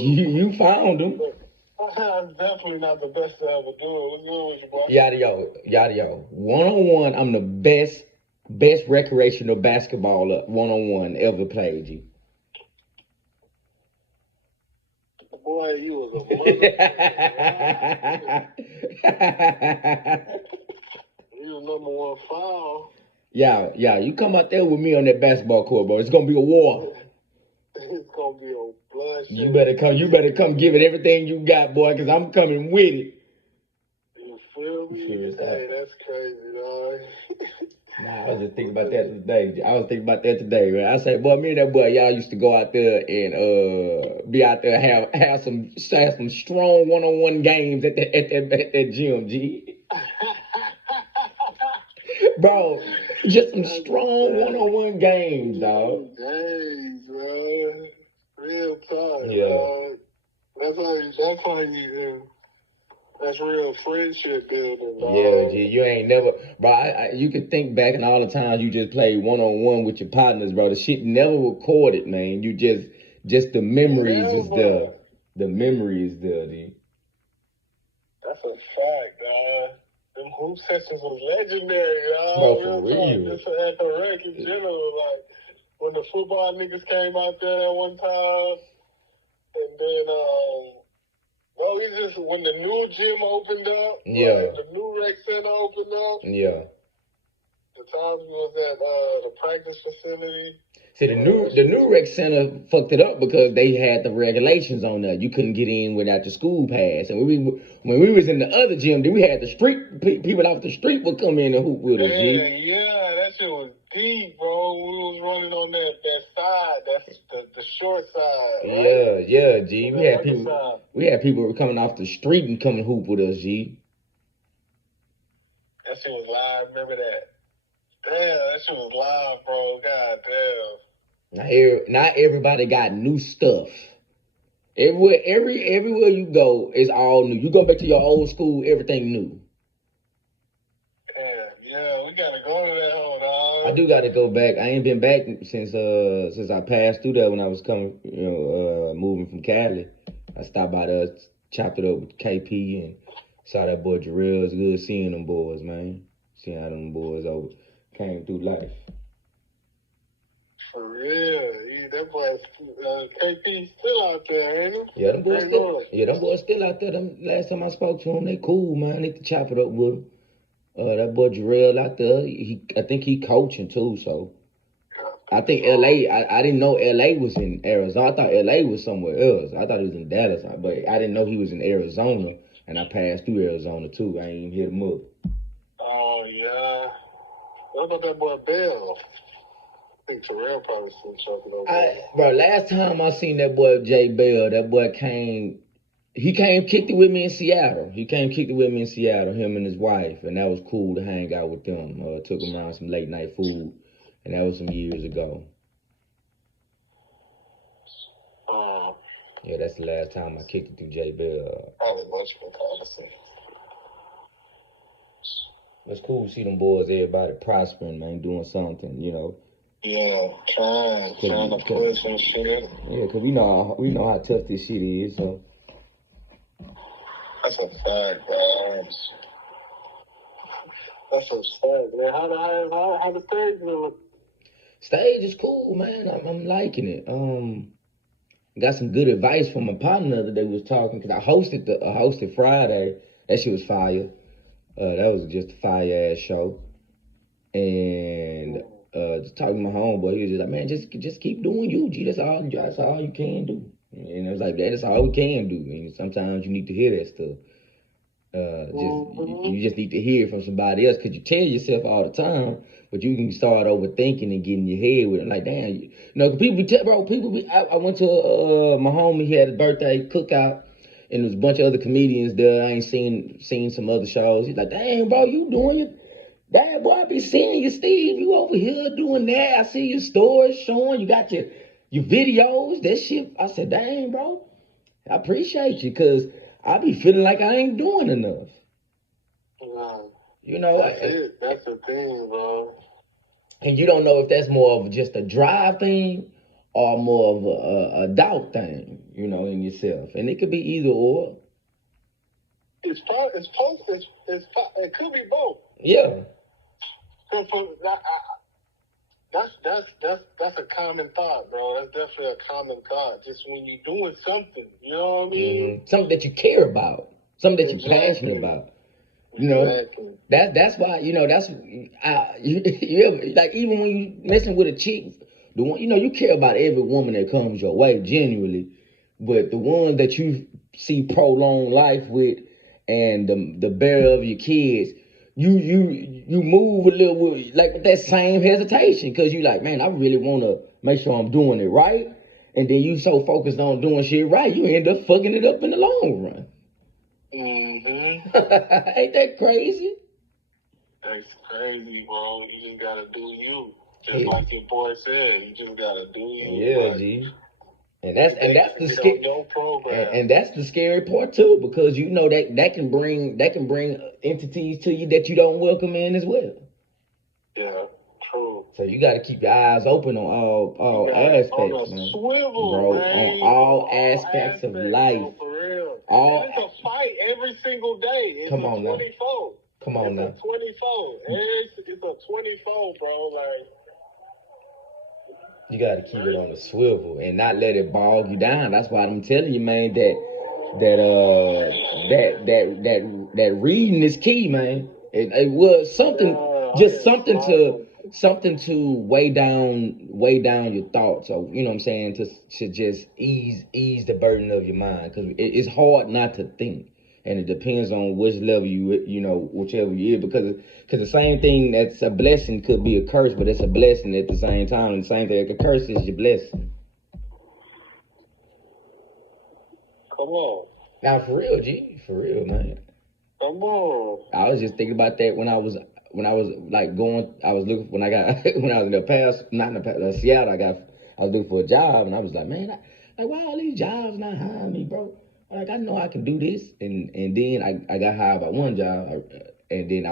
You found him. I'm definitely not the best to ever do it. What's good with you, boy? Yada yo. 1-on-1, I'm the best recreational basketballer 1-on-1 ever played, G. Boy, you was a motherfucker. You was #1 foul. Yeah, you come out there with me on that basketball court, bro. It's gonna be a war. It's gonna be a bloodshed. You better come give it everything you got, boy, because I'm coming with it. You feel me? Hey, that's crazy, dog. Nah, I was just thinking about that today. Man. I say, boy, me and that boy, y'all used to go out there and be out there have some strong 1-on-1 games at that gym, G. Bro, just some strong 1-on-1 games, dog. Games, bro. Real talk, Yeah. dog. That's real friendship building, dog. Yeah, G, you ain't never, bro. You can think back and all the times you just played 1-on-1 with your partners, bro. The shit never recorded, man. You just the memories is there. The memory is there, G. That's a fact, dog. Them hoop sessions was legendary, dog. Bro, for real. Just at the rec in general, like when the football niggas came out there that one time, and then it's just when the new gym opened up, yeah, the new rec center opened up, yeah. The times we was at the practice facility. See, the new rec center fucked it up because they had the regulations on there. You couldn't get in without the school pass. And when we was in the other gym, then we had the street people off the street would come in and hoop with us. Yeah, that shit was deep, bro. We was running on that side, that's the short side. Right? Yeah, G. We had people coming off the street and coming hoop with us, G. That shit was live. Remember that? Damn, that shit was live, bro. God damn. Not everybody got new stuff. Everywhere you go, it's all new. You go back to your old school, everything new. Yeah, we gotta go to that hole, dog. I do gotta go back. I ain't been back since I passed through there when I was coming, moving from Cali. I stopped by there, chopped it up with KP and saw that boy Jarrell. It's good seeing them boys, man. Seeing how them boys came through life. For real, that boy KP still out there, ain't he? Yeah, them boys still out there. Them last time I spoke to them, they cool, man. I need to chop it up with them. That boy Jarrell out there, I think he coaching too. So I think LA. I didn't know LA was in Arizona. I thought LA was somewhere else. I thought it was in Dallas, but I didn't know he was in Arizona. And I passed through Arizona too. I ain't even hit him up. Oh yeah. What about that boy Bell? I think Terrell probably still chopping over. Bro, last time I seen that boy Jay Bell, that boy came. He came kicked it with me in Seattle. Him and his wife, and that was cool to hang out with them. Took him around some late night food, and that was some years ago. Yeah, that's the last time I kicked it through J Bell. Probably much for policy. It's cool to see them boys, everybody prospering, man, doing something, Yeah, trying to push and shit. Yeah, cause we know how tough this shit is, so. That's a fact, guys. That's a fact, man. How the stage look? Stage is cool, man. I'm liking it. Got some good advice from my partner that they was talking, cause I hosted Friday. That shit was fire. That was just a fire ass show. And just talking to my homeboy, he was just like, man, just keep doing you, G. That's all you can do. And I was like, that's all we can do. And sometimes you need to hear that stuff. You just need to hear it from somebody else, because you tell yourself all the time, but you can start overthinking and getting your head with it. Like, damn, I went to my homie, he had a birthday cookout, and there was a bunch of other comedians there. I ain't seen some other shows. He's like, damn, bro, you doing it? Damn, boy, I be seeing you, Steve. You over here doing that. I see your stories showing. You got your videos, that shit. I said, dang, bro, I appreciate you, because I be feeling like I ain't doing enough. That's the thing, bro. And you don't know if that's more of just a drive thing or more of a doubt thing, in yourself, and it could be either or. It could be both. Yeah. That's a common thought, bro. That's definitely a common thought. Just when you're doing something, you know what I mean? Something that you care about, something that you're passionate about. Exactly. That's why that's like even when you messing with a chick, the one you care about every woman that comes your way genuinely, but the one that you see prolonged life with and the bearer of your kids, you move a little with that same hesitation because you like, man, I really want to make sure I'm doing it right, and then you so focused on doing shit right, you end up fucking it up in the long run. Ain't that crazy? That's crazy, bro. You just gotta do you. Just like your boy said, you just gotta do you. Yeah, G. And that's the scary and that's the scary part too, because that can bring entities to you that you don't welcome in as well. Yeah, true. So you got to keep your eyes open on all aspects, man. Swivel, bro, on all aspects of life. Bro, for real. And it's a fight every single day. It's Come on 24. Now. Come on now. It's a 24. It's a 24, bro. Like. You got to keep it on the swivel and not let it bog you down. That's why I'm telling you, man, that reading is key, man. It was something, just something to weigh down your thoughts. So you know what I'm saying, to just ease the burden of your mind, because it's hard not to think. And it depends on which level whichever you is, because the same thing that's a blessing could be a curse, but it's a blessing at the same time. And the same thing that a curse is your blessing. Come on. Now, for real, G, for real, man. Come on. I was just thinking about that when I was like going. I was looking when I was in the past, not in the past, Seattle. I was looking for a job, and I was like, man, why all these jobs not hiring me, bro? Like, I know I can do this, and then I got hired by one job, and then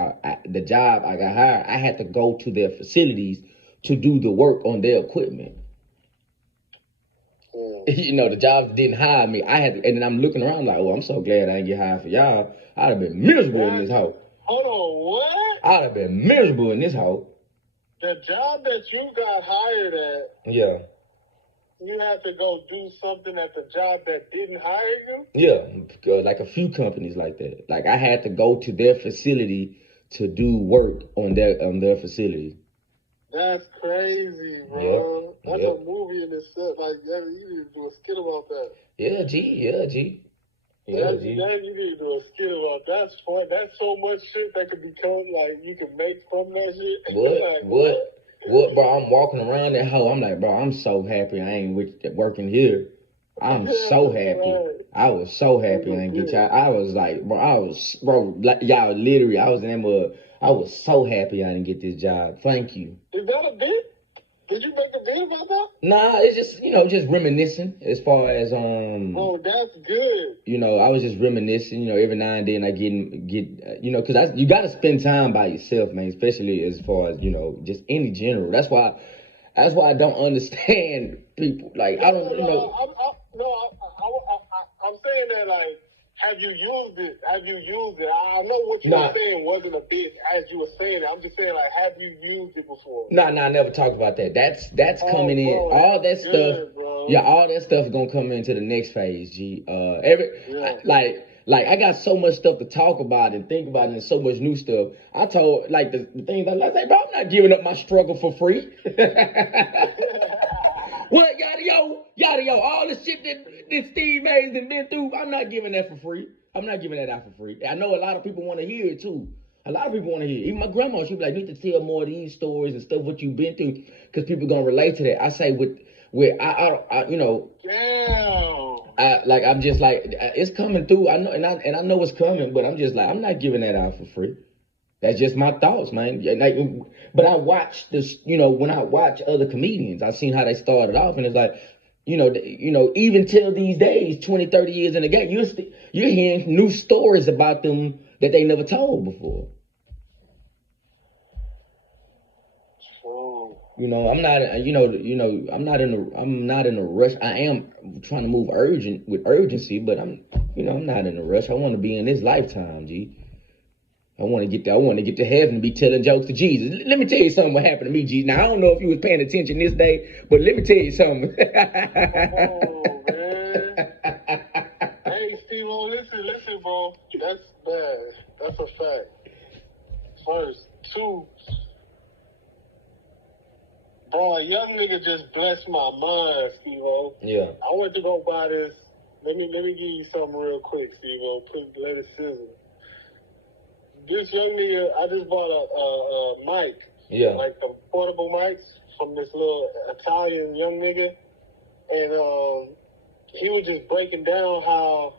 the job I got hired, I had to go to their facilities to do the work on their equipment. The jobs didn't hire me. And then I'm looking around like, oh, I'm so glad I didn't get hired for y'all. I'd have been miserable in this house. Hold on, what? I'd have been miserable in this house. The job that you got hired at. Yeah. You had to go do something at the job that didn't hire you? Yeah, like a few companies like that. Like I had to go to their facility to do work on their facility. That's crazy, bro. Yep. That's a movie in itself. Like, you need to do a skit about that. Yeah, G. You need to do a skit about that. That's fun. That's so much shit that could become, like, you can make from that shit. What, bro? I'm walking around that hole. I'm like, bro, I'm so happy I ain't working here. I'm so happy. I was so happy I didn't get y'all. I was like, y'all literally, I was in that mud. I was so happy I didn't get this job. Thank you. Is that a bit? Did you make a bit about that? Nah, it's just, just reminiscing as far as, Oh, that's good. I was just reminiscing, every now and then I get because you got to spend time by yourself, man, especially as far as, just in general. That's why I don't understand people. Like, I don't, I'm saying that, like, have you used it? I know what you were saying wasn't a bit as you were saying it. I'm just saying, like, have you used it before? Nah, I never talked about that. That's coming in. All that stuff. Bro. Yeah, all that stuff is gonna come into the next phase, G. Like I got so much stuff to talk about and think about, and so much new stuff. I told the things I like, bro, I'm not giving up my struggle for free. What, yada yo, all the shit that Steve Mays has been through, I'm not giving that for free. I'm not giving that out for free. I know a lot of people want to hear it too. A lot of people want to hear it. Even my grandma, she'd be like, you need to tell more of these stories and stuff, what you've been through, because people gonna relate to that. I say I'm just like, it's coming through. I know, and I know it's coming, but I'm just like, I'm not giving that out for free. That's just my thoughts, man. But I watched this, when I watch other comedians, I've seen how they started off, and it's like, even till these days, 20, 30 years in the game, you're hearing new stories about them that they never told before. True. You know, I'm not. I'm not in a rush. I am trying to move with urgency, but I'm not in a rush. I want to be in this lifetime, G. I want to get there. I want to get to heaven and be telling jokes to Jesus. Let me tell you something. What happened to me, G? Now I don't know if you was paying attention this day, but let me tell you something. Oh man. Hey, Steve, listen, bro. That's bad. That's a fact. First, two. Bro, a young nigga just blessed my mind, Steve-O. Yeah. I went to go buy this. Let me give you something real quick, Steve-O. Please let it sizzle. This young nigga, I just bought a mic. Yeah. Like the portable mics from this little Italian young nigga. And he was just breaking down how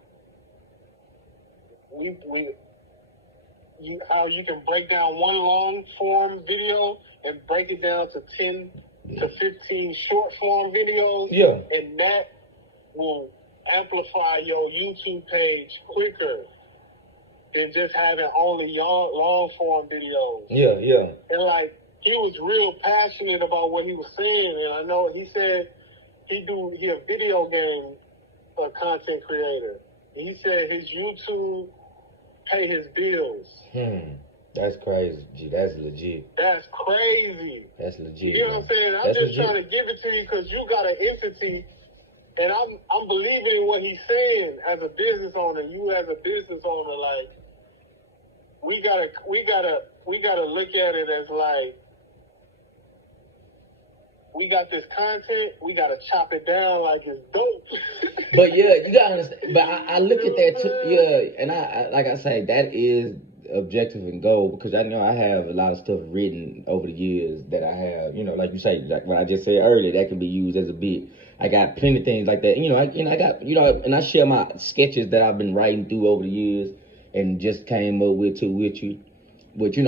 how you can break down one long form video and break it down to 10 to 15 short form videos. Yeah. And that will amplify your YouTube page quicker than just having only long form videos. Yeah, yeah. And like, he was real passionate about what he was saying. And I know he said he a video game content creator. He said his YouTube pay his bills. That's crazy, G. That's legit. That's crazy. That's legit. You know what I'm saying? I'm just trying to give it to you because you got an entity, and I'm believing in what he's saying as a business owner. You as a business owner, like, we gotta look at it as like, we got this content, we gotta chop it down like it's dope. But yeah, you gotta understand. But I look at that too. Yeah, and I like I say, that is objective and goal, because I know I have a lot of stuff written over the years that I have. Like you say, like what I just said earlier, that can be used as a bit. I got plenty of things like that. I got and I share my sketches that I've been writing through over the years, and just came up with you. But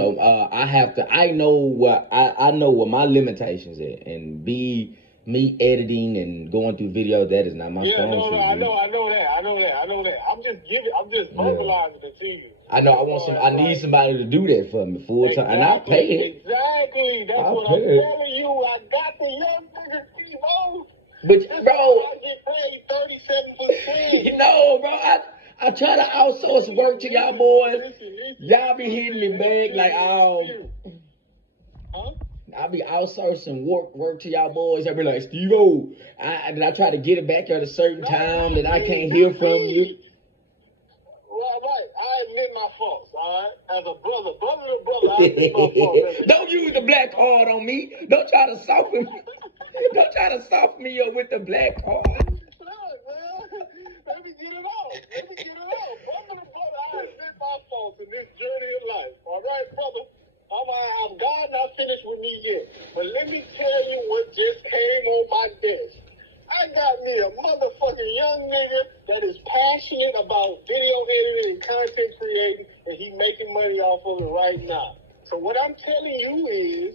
I know what my limitations are, and me editing and going through video, that is not my strong suit. I know that. I'm just verbalizing it to you. I know. I need somebody to do that for me full time, and I'll pay it. Exactly. That's what I'm telling you. I got the young nigga Steve-O. But bro, I get paid 37%. Bro, I try to outsource work to y'all boys. Y'all be hitting me back like, I be outsourcing work to y'all boys. I be like, Steve-O, I try to get it back at a certain time that I can't hear from you. Right. I admit my faults, all right? As a brother to brother, I admit my faults. Don't use the black card on me. Don't try to soften me. Don't try to soften me up with the black card. Let me get it off. Brother to brother, I admit my faults in this journey of life. All right, brother? I'm God not finished with me yet. But let me tell you what just came on my desk. I got me a motherfucking young nigga that is passionate about video editing and content creating, and he making money off of it right now. So what I'm telling you is,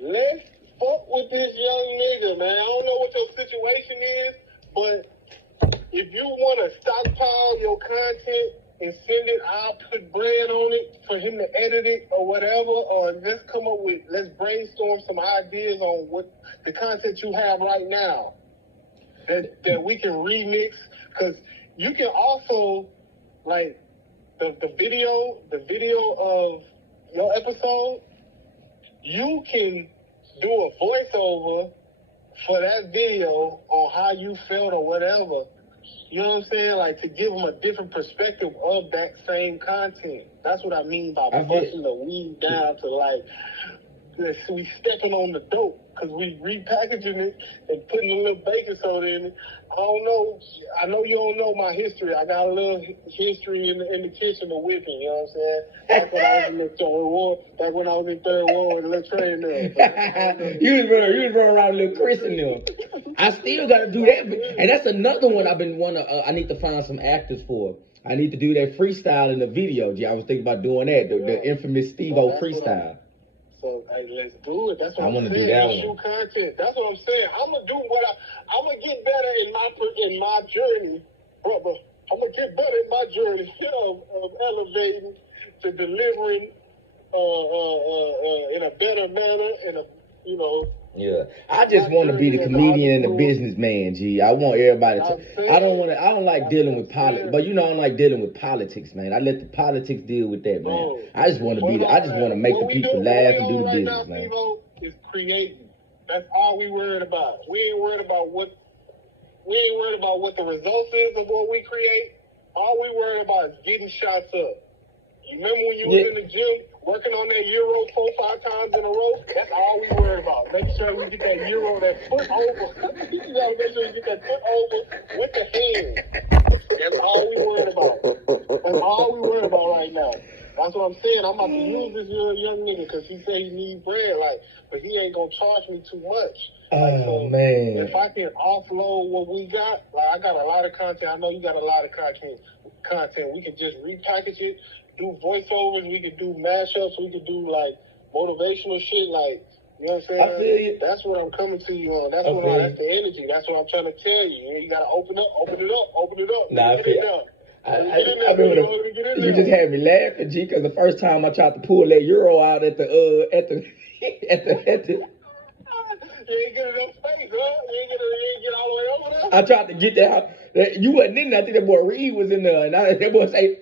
let's fuck with this young nigga, man. I don't know what your situation is, but if you want to stockpile your content and send it, I'll put bread on it for him to edit it or whatever, or let's come up with, let's brainstorm some ideas on what the content you have right now that we can remix, because you can also, like, the video of your episode, you can do a voiceover for that video on how you felt or whatever. You know what I'm saying? Like, to give them a different perspective of that same content. That's what I mean by pushing the weed down to, like, we stepping on the dope, because we repackaging it and putting a little baking soda in it. I don't know. I know you don't know my history. I got a little history in the kitchen of whipping, you know what I'm saying? Back when I was in the third ward with a little train there. You was running around with little Chris in there. I still got to do that. And that's another one I need to find some actors for. I need to do that freestyle in the video, G. I was thinking about doing that, the infamous Steve-O freestyle. So, hey, let's do it. That's what I want to do that one. Content. That's what I'm saying. I'm gonna do I'm gonna get better in my journey, brother. I'm gonna get better in my journey of elevating to delivering in a better manner, in a, you know. Yeah, I just want to be the comedian and the businessman, G. I want everybody to. I don't want to. I don't like dealing with politics, but you know I don't like dealing with politics, man. I let the politics deal with that, man. I just want to be. I just want to make the people laugh and do the business, man. Is creating. That's all we worried about. We ain't worried about what the results is of what we create. All we worried about is getting shots up. You remember when you was in the gym working on that Euro 4-5 times in a row? That's all we worried about. Make sure we get that Euro, that foot over. You gotta make sure you get that foot over with the hand. That's all we worried about. That's all we worried about right now. That's what I'm saying. I'm about to use this young nigga because he say he need bread, but he ain't gonna charge me too much. Oh, man. If I can offload what we got, I got a lot of content. I know you got a lot of content. We can just repackage it, do voiceovers, we can do mashups, we can do motivational shit, you know what I'm saying? I feel you. That's what I'm coming to you on. That's the energy. That's what I'm trying to tell you. You gotta open it up. Nah, I feel. I remember you just had me laughing, G, because the first time I tried to pull that Euro out at the You ain't get enough space, huh? You ain't get all the way over there? I tried to get that. You wasn't in there. I think that boy Reed was in there. And that boy say,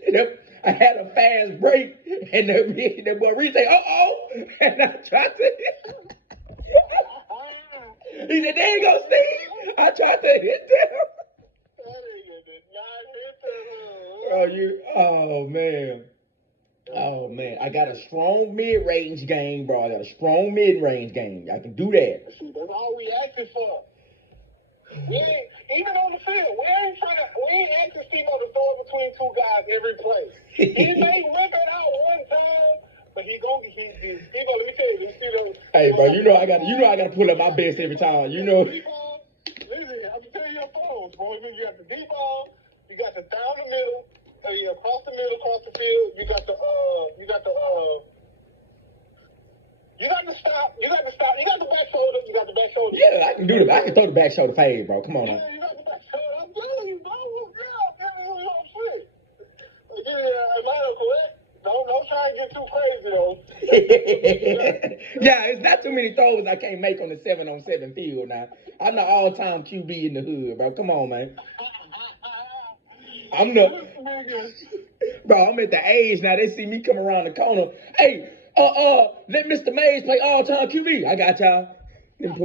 I had a fast break. And that boy Reed say, uh-oh. And I tried to. He said, there you go, Steve. I tried to hit them. Oh, man. Oh, man. I got a strong mid-range game, bro. I got a strong mid-range game. I can do that. That's all we asking for. We ain't, even on the field, we ain't asking Steve-O to throw it between two guys every play. He may whip it out one time, but Steve-O, let me tell you, Steve-O. Hey, bro, you know I gotta pull up my best every time. You know. Listen, I'm telling you your phones, boy. You got the deep ball, you got the down the middle, across the middle, across the field. You got the stop. You got the back shoulder. You got the back shoulder. Yeah, I can do it. I can throw the back shoulder fade, bro. Come on now. Yeah, you got the back shoulder. I'm telling you, bro. Am I correct? Don't try and get too crazy, though. Yeah, it's not too many throws I can't make on the 7-on-7 field now. I'm the all-time QB in the hood, bro. Come on, man. I'm at the age now. They see me come around the corner. Hey, let Mr. Mays play all-time QB. I got y'all. Let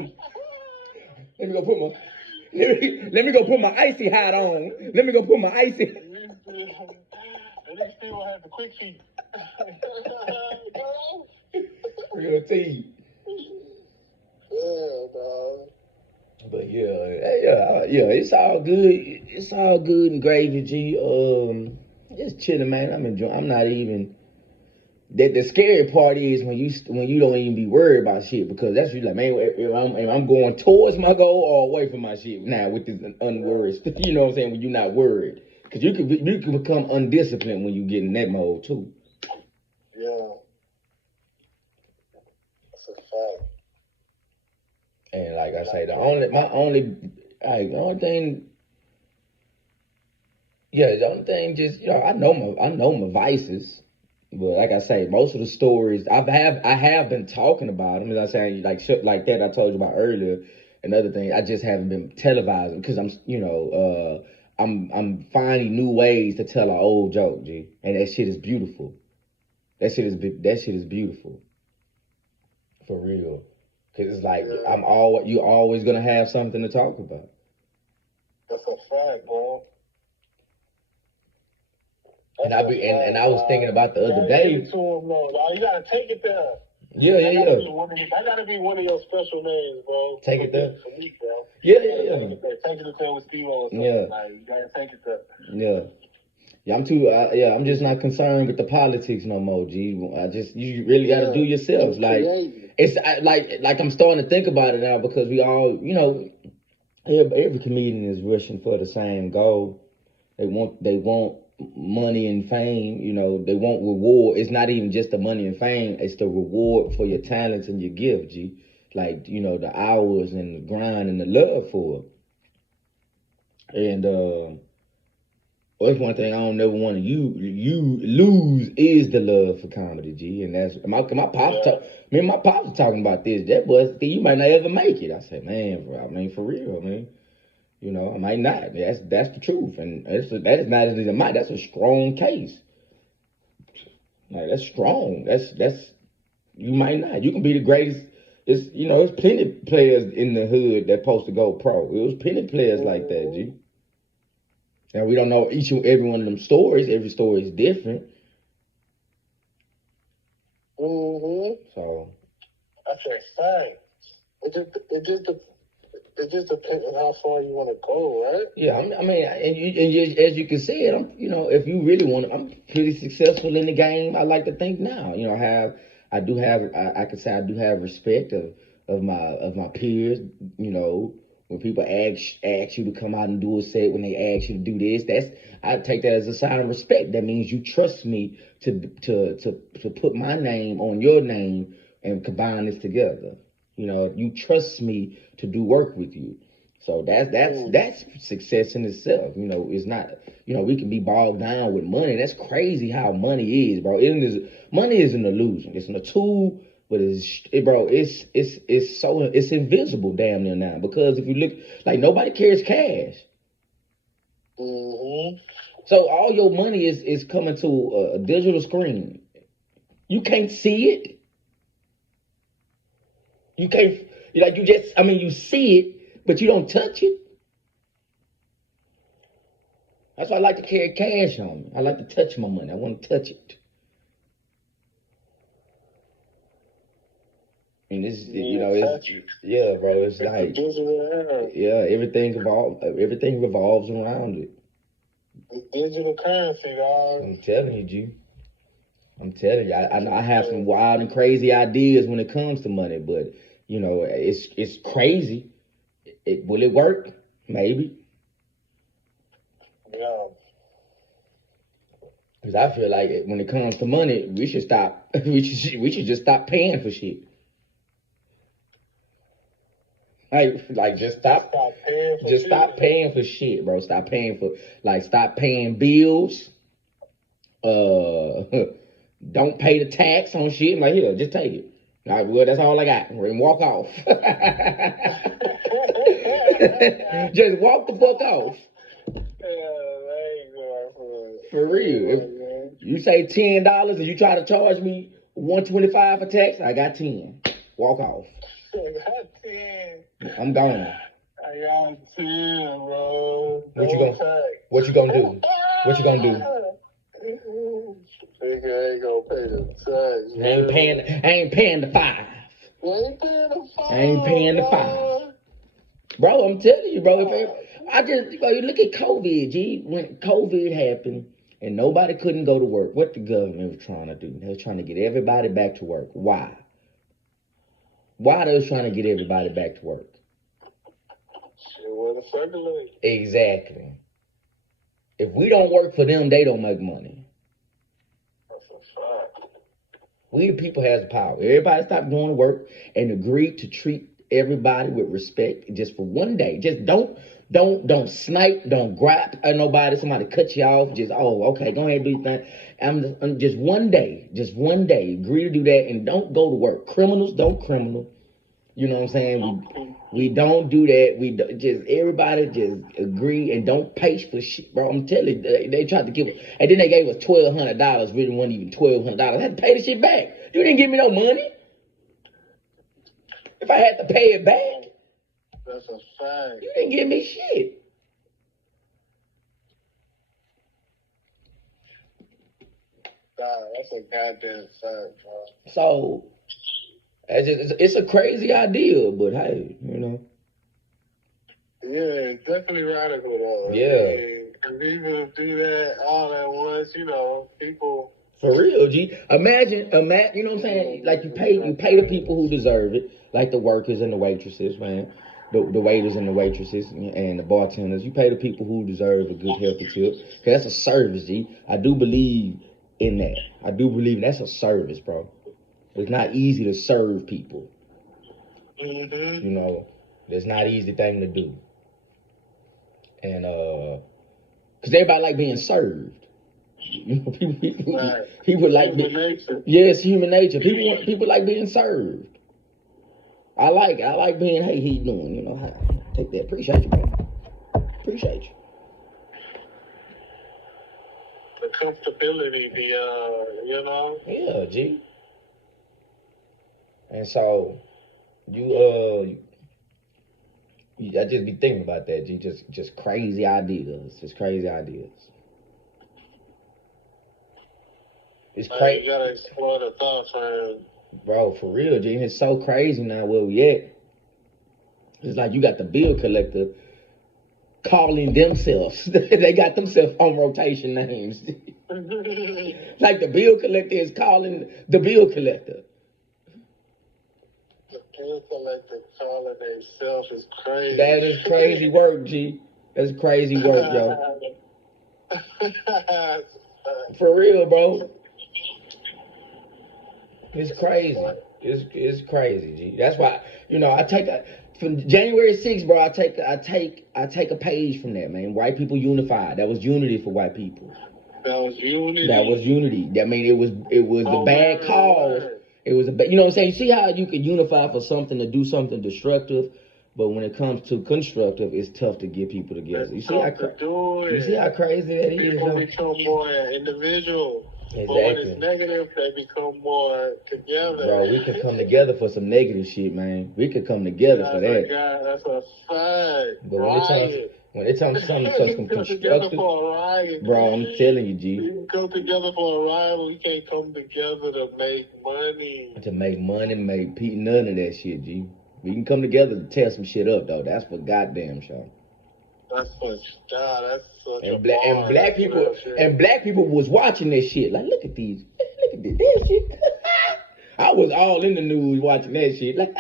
me go put my icy hat on. Let me go put my icy. And they still have the quick feet. Real team. Yeah, dog. But yeah, it's all good. It's all good and gravy, G. Just chilling, man. I'm enjoying. I'm not even. The scary part is when you don't even be worried about shit, because that's usually like, man, if I'm going towards my goal or away from my shit now with this unworried. You know what I'm saying? When you're not worried, because you can become undisciplined when you get in that mode too. Yeah, that's a fact. And like I say, the only thing, just I know my vices. But like I say, most of the stories I have been talking about them. As I say, like shit like that I told you about earlier. Another thing, I just haven't been televising because I'm finding new ways to tell an old joke, G, and that shit is beautiful. That shit is beautiful, for real. Cause it's like you always gonna have something to talk about. That's a fact, bro. And I was thinking about the other day. You gotta take it there. Yeah. That gotta be one of your special names, bro. Take it there. For me, bro. Yeah. Take it there with Steve-O. Yeah. Like, you gotta take it there. Yeah. Yeah, I'm just not concerned with the politics no more, G. You really got to do yourself. Like, it's like I'm starting to think about it now, because we all, every comedian is rushing for the same goal. They want money and fame. They want reward. It's not even just the money and fame. It's the reward for your talents and your gift, G. Like, the hours and the grind and the love for it. And Well, that's one thing I don't never want to you lose is the love for comedy, G. And that's my pops Yeah. talk. Me and my pops was talking about this. That was you might not ever make it. I said, man, bro, I mean for real, man. You know, I might not. That's the truth, and that is not even might. That's a strong case. Like that's strong. That's you might not. You can be the greatest. It's there's plenty of players in the hood that supposed to go pro. It was plenty of players like that, G. And we don't know each and every one of them stories. Every story is different. So That's a fact. It just depends on how far you want to go, right? yeah, I mean, as you can see it, if you really want to, I'm pretty successful in the game. I like to think now. I do have, I can say I do have respect of my peers. When people ask you to come out and do a set, when they ask you to do this, I take that as a sign of respect. That means you trust me to put my name on your name and combine this together. You trust me to do work with you. So that's success in itself. It's not. We can be bogged down with money. That's crazy how money is, bro. Money is an illusion. It's a tool, but it's invisible damn near now. Because if you look, like nobody carries cash. So all your money is coming to a digital screen. You can't see it. You can't you see it, but you don't touch it. That's why I like to carry cash on me. I like to touch my money. I want to touch it. And this, yeah, bro. It's like, yeah, everything revolves around it. Digital currency, dog. I'm telling you, G. I'm telling you, I have some wild and crazy ideas when it comes to money, but it's crazy. Will it work? Maybe. Yeah. Because I feel like when it comes to money, we should stop. We should just stop paying for shit. Like just stop paying for just shit. Stop paying for shit, bro. Stop paying bills. Don't pay the tax on shit. Like, here, just take it. All right, well, that's all I got. And walk off. Just walk the fuck off. For real. If you say $10 and you try to charge me $125 for tax, I got 10. Walk off. I got 10. I'm gone. I got 10, bro. What you gonna do? What you gonna do? Nigga ain't gonna pay the tax. I ain't paying the 5. I ain't paying the 5. Bro, I'm telling you, bro. You look at COVID, G. When COVID happened and nobody couldn't go to work, what the government was trying to do? They was trying to get everybody back to work. Why? Why they was trying to get everybody back to work? Shit, where the circulate. Exactly. If we don't work for them, they don't make money. That's a fact. We the people has the power. Everybody stop going to work and agree to treat everybody with respect just for one day. Just don't snipe, don't grab at nobody. Somebody cut you off. Just okay, go ahead and do your thing. I'm just one day, agree to do that and don't go to work. Criminals don't criminal. You know what I'm saying? We don't do that. Everybody just agree and don't pay for shit, bro. I'm telling you, they tried to give it, and then they gave us $1,200. Really wasn't even $1,200. I had to pay the shit back. You didn't give me no money. If I had to pay it back, that's a fact. You didn't give me shit. That's a goddamn fact, bro. So it's a crazy idea, but hey, Yeah, it's definitely radical though. Yeah. And people do that all at once, people. For real, G. Imagine, you know what I'm saying? Like you pay the people who deserve it, like the workers and the waitresses, man. The waiters and the waitresses and the bartenders. You pay the people who deserve a good healthy tip. Cause that's a service, G. I do believe in that. I do believe that's a service, bro. It's not easy to serve people. Mm-hmm. It's not an easy thing to do. And Because everybody like being served. You know, people like human nature. Yes, human nature. People like being served. I like being, hey, he doing, you know, take that. Appreciate you, man. Appreciate you. The comfortability, you know. Yeah, G. And so I just be thinking about that, G. Just crazy ideas. Just crazy ideas. It's crazy. You gotta explore the thoughts, man. Bro, for real, G. It's so crazy now where we at. It's like you got the bill collector calling themselves. They got themselves on rotation names. Like the bill collector is calling the bill collector. The bill collector calling themselves is crazy. That is crazy work, G. That's crazy work, yo. For real, bro. It's crazy. It's crazy, G. That's why, you know, from January 6th, bro, I take a page from that, man. White people unified. That was unity for white people. That was unity. That was unity. I mean, it was a bad cause. It was you know what I'm saying? You see how you can unify for something to do something destructive, but when it comes to constructive, it's tough to get people together. You see how crazy that is? People become more individual. Exactly. But when it's negative, they become more together. Bro, we can come together for some negative shit, man. We could come together for that. That's a fact. But when it comes to something constructive, bro, I'm telling you, G. We can come together for a ride, but we can't come together to make money. None of that shit, G. We can come together to tear some shit up, though. That's for goddamn sure. That's such and black people was watching that shit. Like, look at this shit. I was all in the news watching that shit. Like,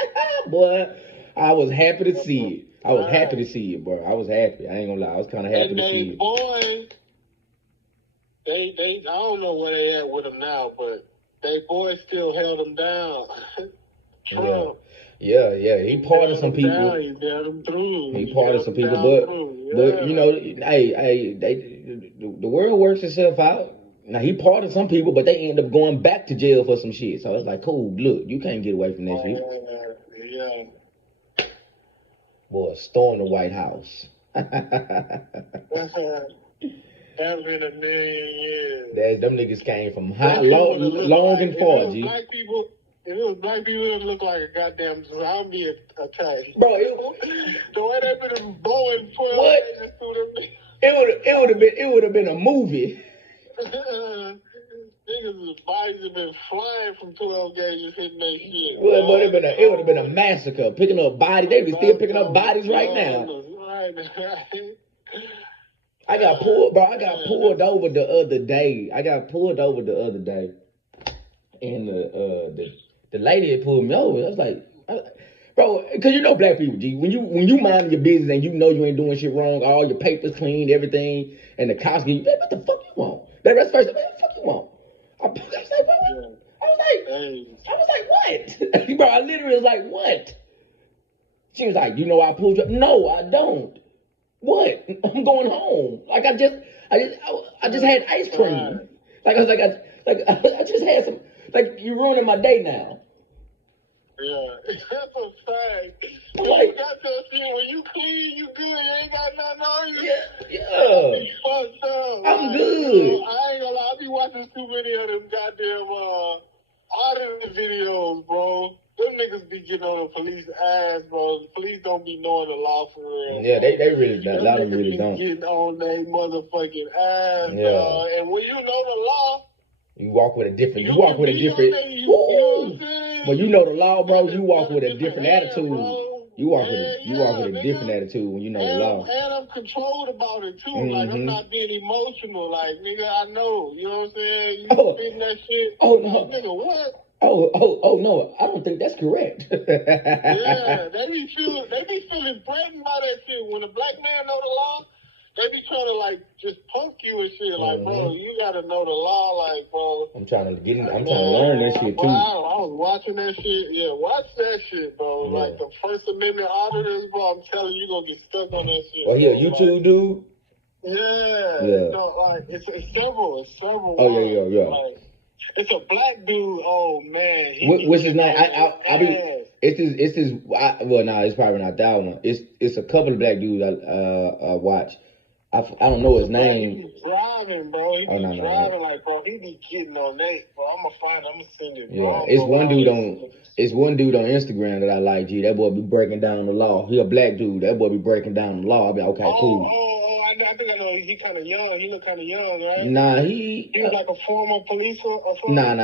boy, I was happy to see it. I was happy to see it, bro. I was happy. I ain't gonna lie. I was kind of happy to see it. Boy, they I don't know where they at with them now, but they boys still held them down. Trump. Yeah. He parted some people. He them through. He parted some people, but you know, the world works itself out. Now he parted some people, but they end up going back to jail for some shit. So it's like, cool. Look, you can't get away from that shit. Yeah. Boy, storm the White House. That's been a million years. Them niggas came from long and far, G. If it was black people, it would look like a goddamn zombie attack. Bro, the way they been blowing 12 pages through them. It would have been a movie. Niggas' bodies have been flying from 12 gauges hitting their shit. Well, but it would have been a massacre. Picking up bodies. They be still picking up bodies right now. I got pulled over the other day. And the lady had pulled me over. I was like, bro, because you know black people, G. When you mind your business and you know you ain't doing shit wrong, all your papers clean, everything, and the cops get you, what the fuck you want? That's first. What the fuck you want? I was like, what? Bro, I literally was like, what? She was like, you know I pulled you up? No, I don't. What? I'm going home. Like I just had ice cream. Like I just had some. Like you're ruining my day now. Yeah, that's a fact. Like, you got to see when you clean, you good. You ain't got nothing on you. Yeah. Fucked up. I'm good. I ain't gonna lie. I be watching too many of them goddamn auditor videos, bro. Them niggas be getting on the police ass, bro. The police don't be knowing the law for real. Yeah, they really don't. A lot of them really don't. Getting on their motherfucking ass, bro. And when you know the law, you walk with a different. You walk with a different. When you know the law, bro, you walk with a different attitude. You walk with a different attitude when you know the law. And I'm controlled about it too. Mm-hmm. Like I'm not being emotional. Like nigga, I know. You know what I'm saying? You spitting that shit. Oh no, like, nigga, what? Oh no, I don't think that's correct. Yeah, they be feeling threatened by that shit. When a black man know the law, they be trying to like just punk you and shit. Like, bro, you gotta know the law. Like, bro, I'm trying to learn that shit too. I was watching that shit. Yeah, watch that shit, bro. Yeah. Like the First Amendment auditors, bro. I'm telling you, gonna get stuck on that shit. Oh, he a YouTube dude? Yeah. No, like it's several. Oh yeah. Like, it's a black dude. Oh man, What's his name? I be. ass. It's this. Well, nah, it's probably not that one. It's a couple of black dudes I watch. I don't know his name. He be driving, bro. He be no. driving like, bro. He be getting on that, bro. I'm gonna send it. Yeah, Bro. it's one dude on Instagram that I like. G, that boy be breaking down the law. He a black dude. That boy be breaking down the law. I be like, okay, cool. I think I know. He kind of young. He look kind of young, right? Nah, he was like a former police or something. Nah.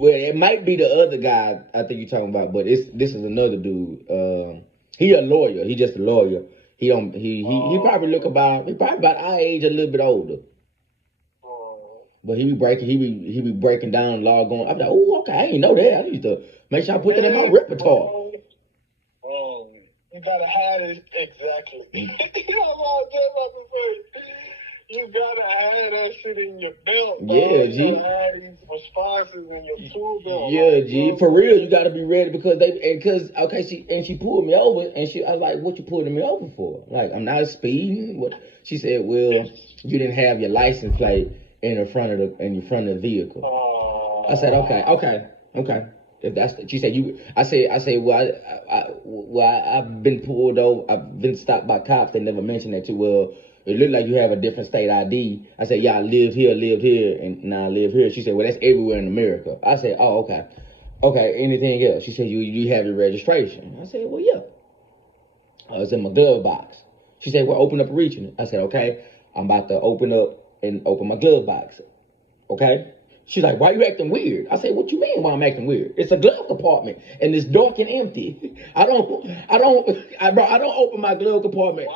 Well, it might be the other guy I think you're talking about, but this is another dude. He a lawyer. He just a lawyer. He probably look about our age, a little bit older. But he be breaking down law going. I'm like, oh, okay, I ain't know that. I need to make sure I put that in my repertoire. You gotta have it exactly. You know what I'm about to say? You gotta have that shit in your belt. Bro. Yeah, you G. Gotta have these responses in your tool belt. Yeah, G. For real, you gotta be ready because she pulled me over and I was like, what you pulling me over for? Like, I'm not speeding. What? She said, well, you didn't have your license plate in the front of the vehicle. I said, okay. If that's she said I say well I've been pulled over. I've been stopped by cops. They never mentioned that too. Well, it looked like you have a different state ID. I said, yeah, I lived here, and now I live here. She said, well, that's everywhere in America. I said, oh, okay. Okay, anything else? She said, you have your registration. I said, well, yeah. It's in my glove box. She said, well, open up and reach it. I said, okay. I'm about to open my glove box. Okay? She's like, why are you acting weird? I said, what you mean why I'm acting weird? It's a glove compartment and it's dark and empty. I don't open my glove compartment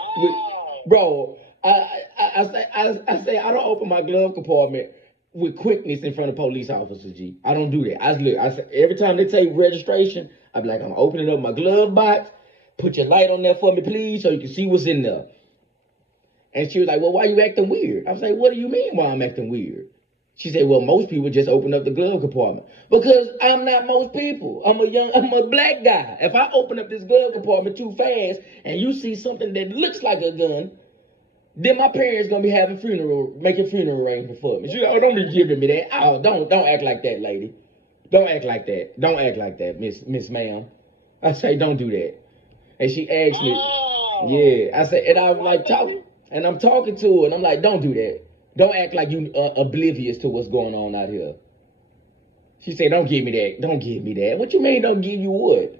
I say I don't open my glove compartment with quickness in front of police officers, G. I don't do that. I say every time they take registration, I be like, I'm opening up my glove box. Put your light on there for me, please, so you can see what's in there. And she was like, well, why are you acting weird? I was like, what do you mean why I'm acting weird? She said, well, most people just open up the glove compartment. Because I'm not most people. I'm a black guy. If I open up this glove compartment too fast and you see something that looks like a gun, then my parents gonna be making funeral arrangements for me. She's like, oh, don't be giving me that. Oh, don't act like that, lady. Don't act like that. Don't act like that, Miss Ma'am. I say, don't do that. And she asked me, yeah. I said, and I was like talking, and I'm talking to her, and I'm like, don't do that. Don't act like you oblivious to what's going on out here. She said, don't give me that. Don't give me that. What you mean don't give you what?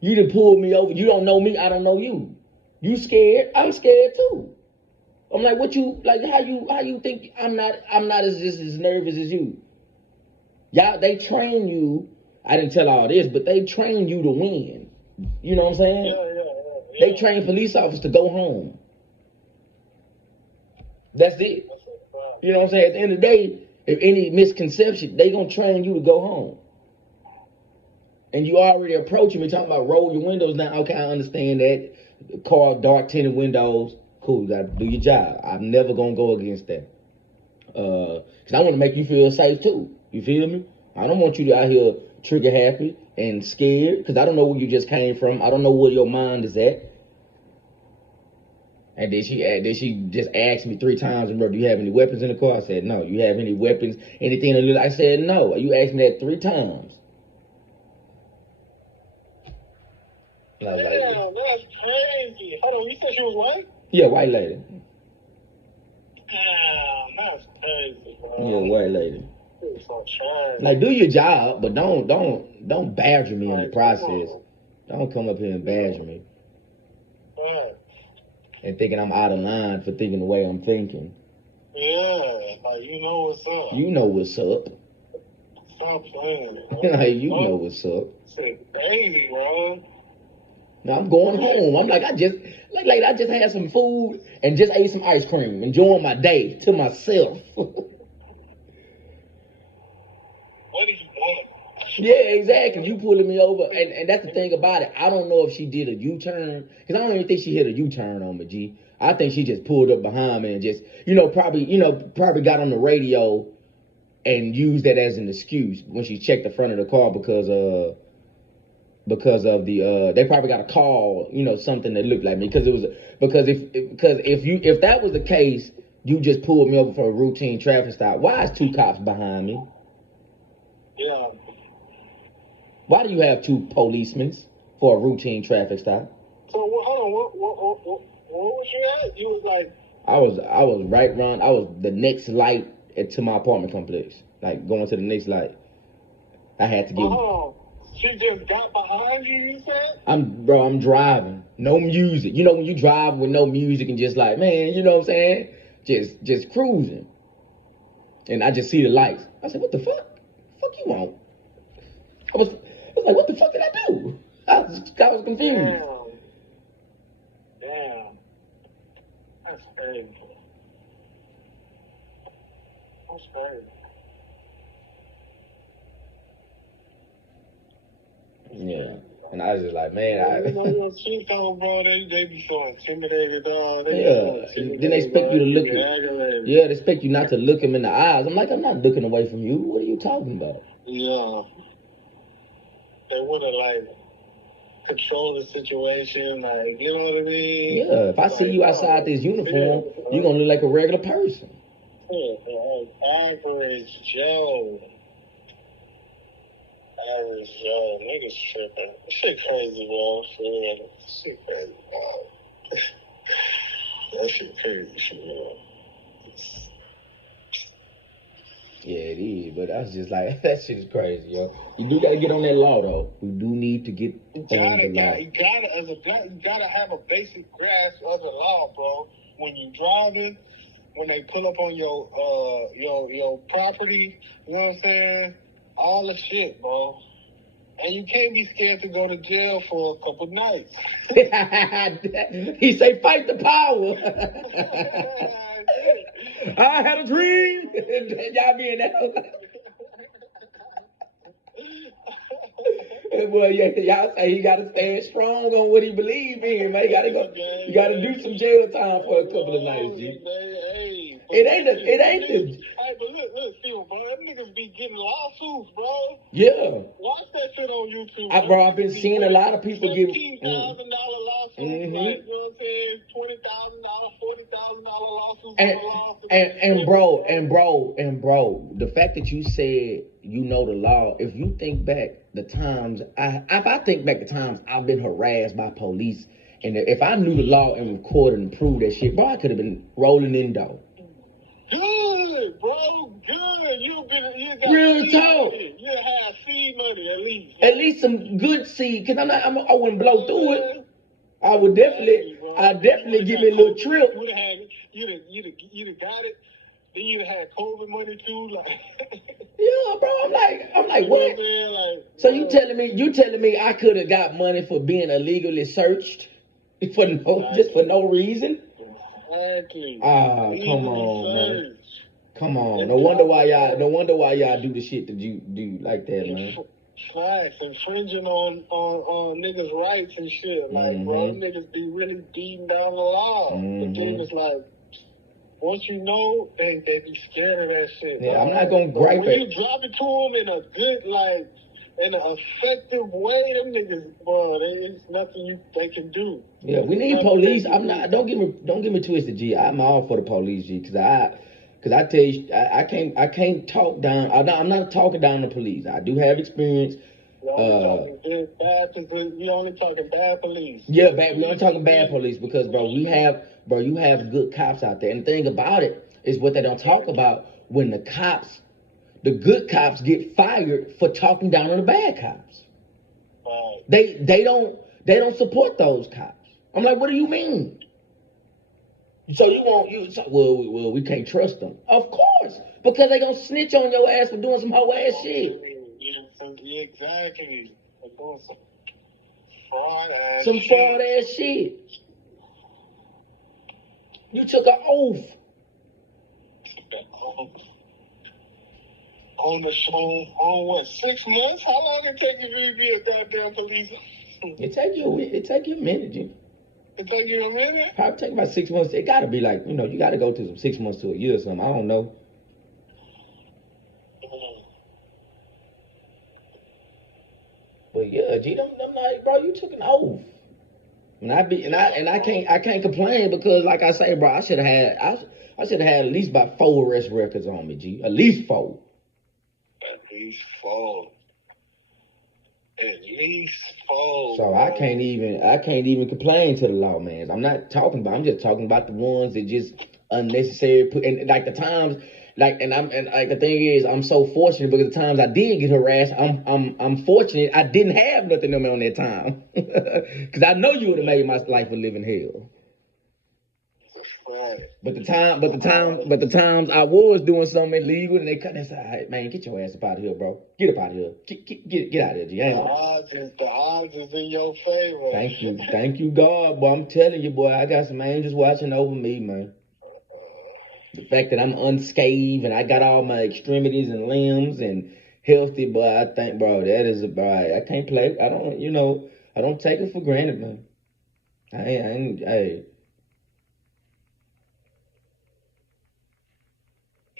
You done pulled me over. You don't know me. I don't know you. You scared? I'm scared too. I'm like, how you think I'm not as nervous as you? Y'all, they train you. I didn't tell all this, but they train you to win. You know what I'm saying? Yeah. They train police officers to go home. That's it. You know what I'm saying? At the end of the day, if any misconception, they gonna train you to go home. And you already approaching me talking about roll your windows down. Okay, I understand that. Car, dark tinted windows. Cool, you gotta do your job. I'm never gonna go against that. Cause I wanna make you feel safe too. You feel me? I don't want you to out here trigger happy and scared. Cause I don't know where you just came from. I don't know where your mind is at. And then she just asked me 3 times, do you have any weapons in the car? I said, no. You have any weapons, anything? I said, no. You asked me that 3 times. Damn, that's crazy. Hold on, you said she was white? Yeah, white lady. Damn, that's crazy, bro. Yeah, white lady. Like, do your job, but don't badger me in the process. Don't come up here and badger me. And thinking I'm out of line for thinking the way I'm thinking. Yeah, like you know what's up. You know what's up. Stop playing it, bro. Like, you know what's up. It's crazy, bro. Now I'm going home. I'm like, I just had some food and just ate some ice cream, enjoying my day to myself. What do you want? Yeah, exactly. You pulling me over, and that's the thing about it. I don't know if she did a U-turn, because I don't even think she hit a U-turn on me, G. I think she just pulled up behind me and just, probably got on the radio and used that as an excuse when she checked the front of the car because because of the they probably got a call, something that looked like me because it was because if that was the case, you just pulled me over for a routine traffic stop. Why is two cops behind me? Yeah. Why do you have two policemen for a routine traffic stop? So hold on, what was you at? You was like I was right around. I was the next light to my apartment complex, like going to the next light. I had to get. hold on. She just got behind you, you said? I'm driving. No music. You know when you drive with no music and just like, man, you know what I'm saying? Just cruising. And I just see the lights. I said, what the fuck? Fuck you want? I was like, what the fuck did I do? I was confused. Damn. That's crazy. That's crazy. Yeah. And I was just like, man, You know, your Chico, bro, they be so intimidated, dog. Then they expect you to look at. Yeah, they expect you not to look them in the eyes. I'm like, I'm not looking away from you. What are you talking about? Yeah. They want to, like, control the situation, like, you know what I mean? Yeah, if I see you outside this uniform, you're going to look like a regular person. Average Joe. Average Joe. Niggas tripping. Shit crazy, bro. Shit crazy, bro. That shit crazy, bro. Yeah, it is, but I was just like, that shit is crazy, yo. You do gotta get on that law, though. We do need to get on the law. You gotta have a basic grasp of the law, bro. When you driving, when they pull up on your property, you know what I'm saying? All the shit, bro. And you can't be scared to go to jail for a couple nights. He say, fight the power. I had a dream. Y'all be in that. Boy, y'all say he gotta stand strong on what he believe in, man. You gotta do some jail time for a couple of nights, G. It ain't the. Hey, but look, Steve, bro, them niggas be getting lawsuits, bro. Yeah. Watch that shit on YouTube. Bro, I've been seeing a lot of people give $15,000 lawsuits, like, you know what I'm saying? $20,000, $40,000 lawsuits. And bro, the fact that you said you know the law, if you think back the times if I think back the times I've been harassed by police, and if I knew the law and recorded and proved that shit, bro, I could have been rolling in dough. Good, bro, good. You got real talk. You have seed money at least. At least some good seed, cause I wouldn't blow through it. I definitely give it a little trip. You'd have got it. Then you'd have had COVID money too, like. Yeah, bro. I'm like, what? So you telling me I could have got money for being illegally searched for no reason? Exactly. Come on, man. Come on. No wonder why y'all do the shit that you do like that, man. Facts, infringing on niggas' rights and shit. Like, bro, niggas be really beating down the law. The thing is, like, once you know, they be scared of that shit. Yeah, bro. I'm not gonna gripe when you drop it to them in a good, like, in an effective way, them niggas, bro, there's nothing they can do. Yeah, we need police. I'm not. Don't get me twisted, G. I'm all for the police, G. Cause I tell you, I can't talk down. I'm not talking down the police. I do have experience. We only talking bad police. Yeah, we only talking bad police because, bro, you have good cops out there. And the thing about it is what they don't talk about when the good cops get fired for talking down on the bad cops. Right. They don't support those cops. I'm like, what do you mean? So well, we can't trust them. Of course, because they gonna snitch on your ass for doing some whole ass shit. Yeah, exactly. Some fraud ass shit. You took an oath. On the show, on what, 6 months? How long it take you to be a goddamn police? It take you a minute, G. It take you a minute? Probably take about 6 months. It gotta be like, you gotta go to some 6 months to a year or something. I don't know. But yeah, G, I'm like, bro, you took an oath. I can't complain because like I say, bro, I should have had at least about 4 arrest records on me, G. At least 4. At least 4. At least 4. So I can't even complain to the law, man. I'm just talking about the ones that just unnecessary and like the times and like the thing is I'm so fortunate because the times I did get harassed, I'm fortunate I didn't have nothing on me on that time. Cause I know you would have made my life a living hell. Right. But the times I was doing something illegal and they cut that side, man, get your ass up out of here, bro. Get up out of here. Get out of here, G. The odds is in your favor. Thank you, God, boy. I'm telling you, boy, I got some angels watching over me, man. The fact that I'm unscathed and I got all my extremities and limbs and healthy, boy, I think, bro, that is I can't play. I don't take it for granted, man. Hey.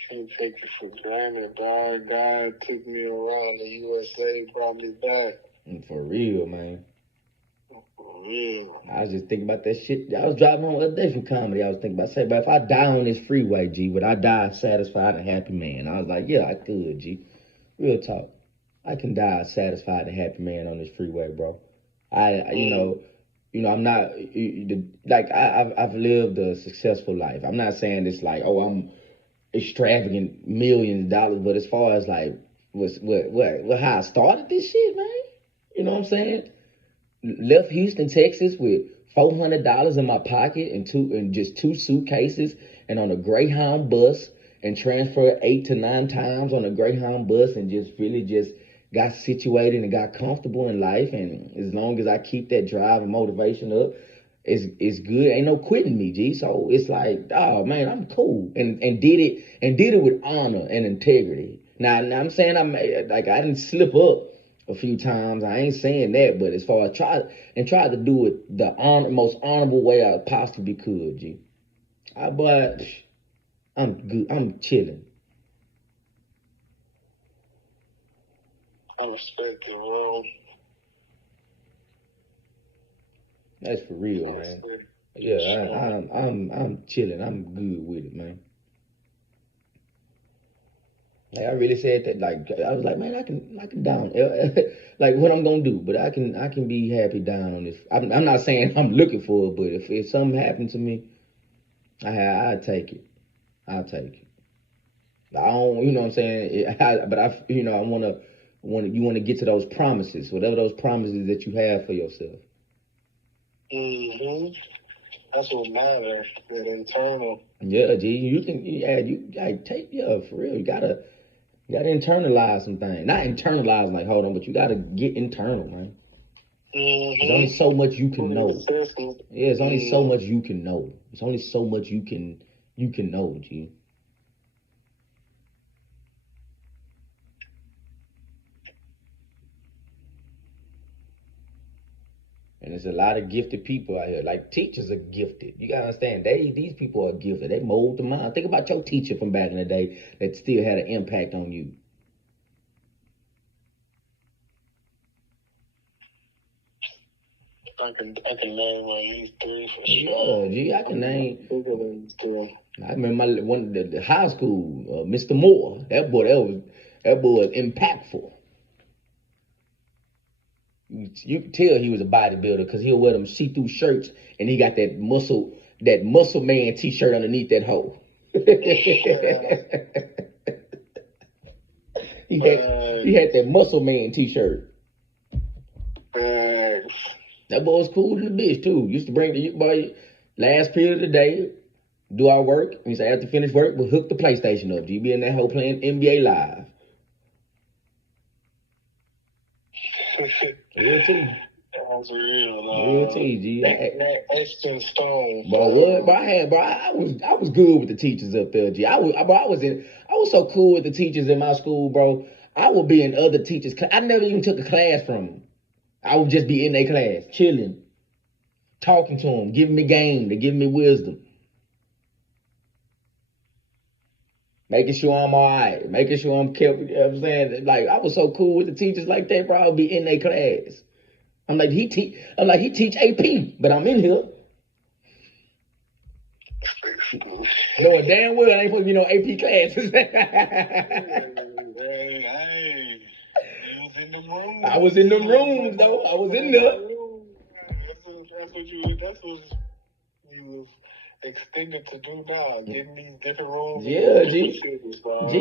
Can't take it for granted, dog. God took me around the USA, brought me back. For real, man. For real. I was just thinking about that shit. I was driving home the other day from comedy. I was thinking about saying, but if I die on this freeway, G, would I die satisfied and happy man? I was like, yeah, I could, G. Real talk. I can die satisfied and happy man on this freeway, bro. I'm not like I've lived a successful life. I'm not saying it's like, oh, I'm extravagant millions of dollars, but as far as like what how I started this shit, man. You know what I'm saying? Left Houston, Texas with $400 in my pocket and just 2 suitcases and on a Greyhound bus and transferred 8 to 9 times on a Greyhound bus and just really just got situated and got comfortable in life. And as long as I keep that drive and motivation up, it's good. Ain't no quitting me, G. So it's like, oh man, I'm cool. And did it with honor and integrity. Now I'm saying I didn't slip up a few times. I ain't saying that, but as far as try to do it the most honorable way I possibly could, G. But I'm good. I'm chilling. I respect it, bro. That's for real, man. Yeah, I'm chilling. I'm good with it, man. Like I really said that. Like I was like, man, I can down. Like what I'm gonna do, but I can be happy down on this. I'm not saying I'm looking for it, but if something happened to me, I take it. I'll take it. I don't, you know what I'm saying. I want to get to those promises, whatever those promises that you have for yourself. Mm-hmm. That's what matters. That internal. Yeah, G. For real. You gotta internalize some things. Not internalize like hold on, but you gotta get internal, man. Mm-hmm. There's only so much you can know. Yeah, there's only so much you can know. There's only so much you can know, G. And there's a lot of gifted people out here. Like teachers are gifted. You gotta understand, these people are gifted. They mold the mind. Think about your teacher from back in the day that still had an impact on you. I can name at least 3 for sure. Yeah, G, I can name. I remember the high school, Mr. Moore. That boy was impactful. You could tell he was a bodybuilder because he'll wear them see-through shirts and he got that muscle man t-shirt underneath that hole. he had that muscle man t-shirt. That boy was cool to the bitch too. Used to bring the boy last period of the day, do our work. And he said after finish work, we'll hook the PlayStation up. G be in that hole playing NBA Live. Real T. That's real, Real T, G. Extra stone. Bro, what? Bro, I was good with the teachers up there, G. I was so cool with the teachers in my school, bro. I would be in other teachers' class. I never even took a class from them. I would just be in their class, chilling, talking to them, giving me game, they giving me wisdom. making sure I'm all right, making sure I'm kept. You know what I'm saying? Like, I was so cool with the teachers like that, bro. I would be in their class. I'm like, he teach AP, but I'm in here. Knowing damn well I ain't supposed to be no AP classes. I was in them rooms, though. I was in there. That's what you was extended to do now, getting these different rooms. Yeah, G,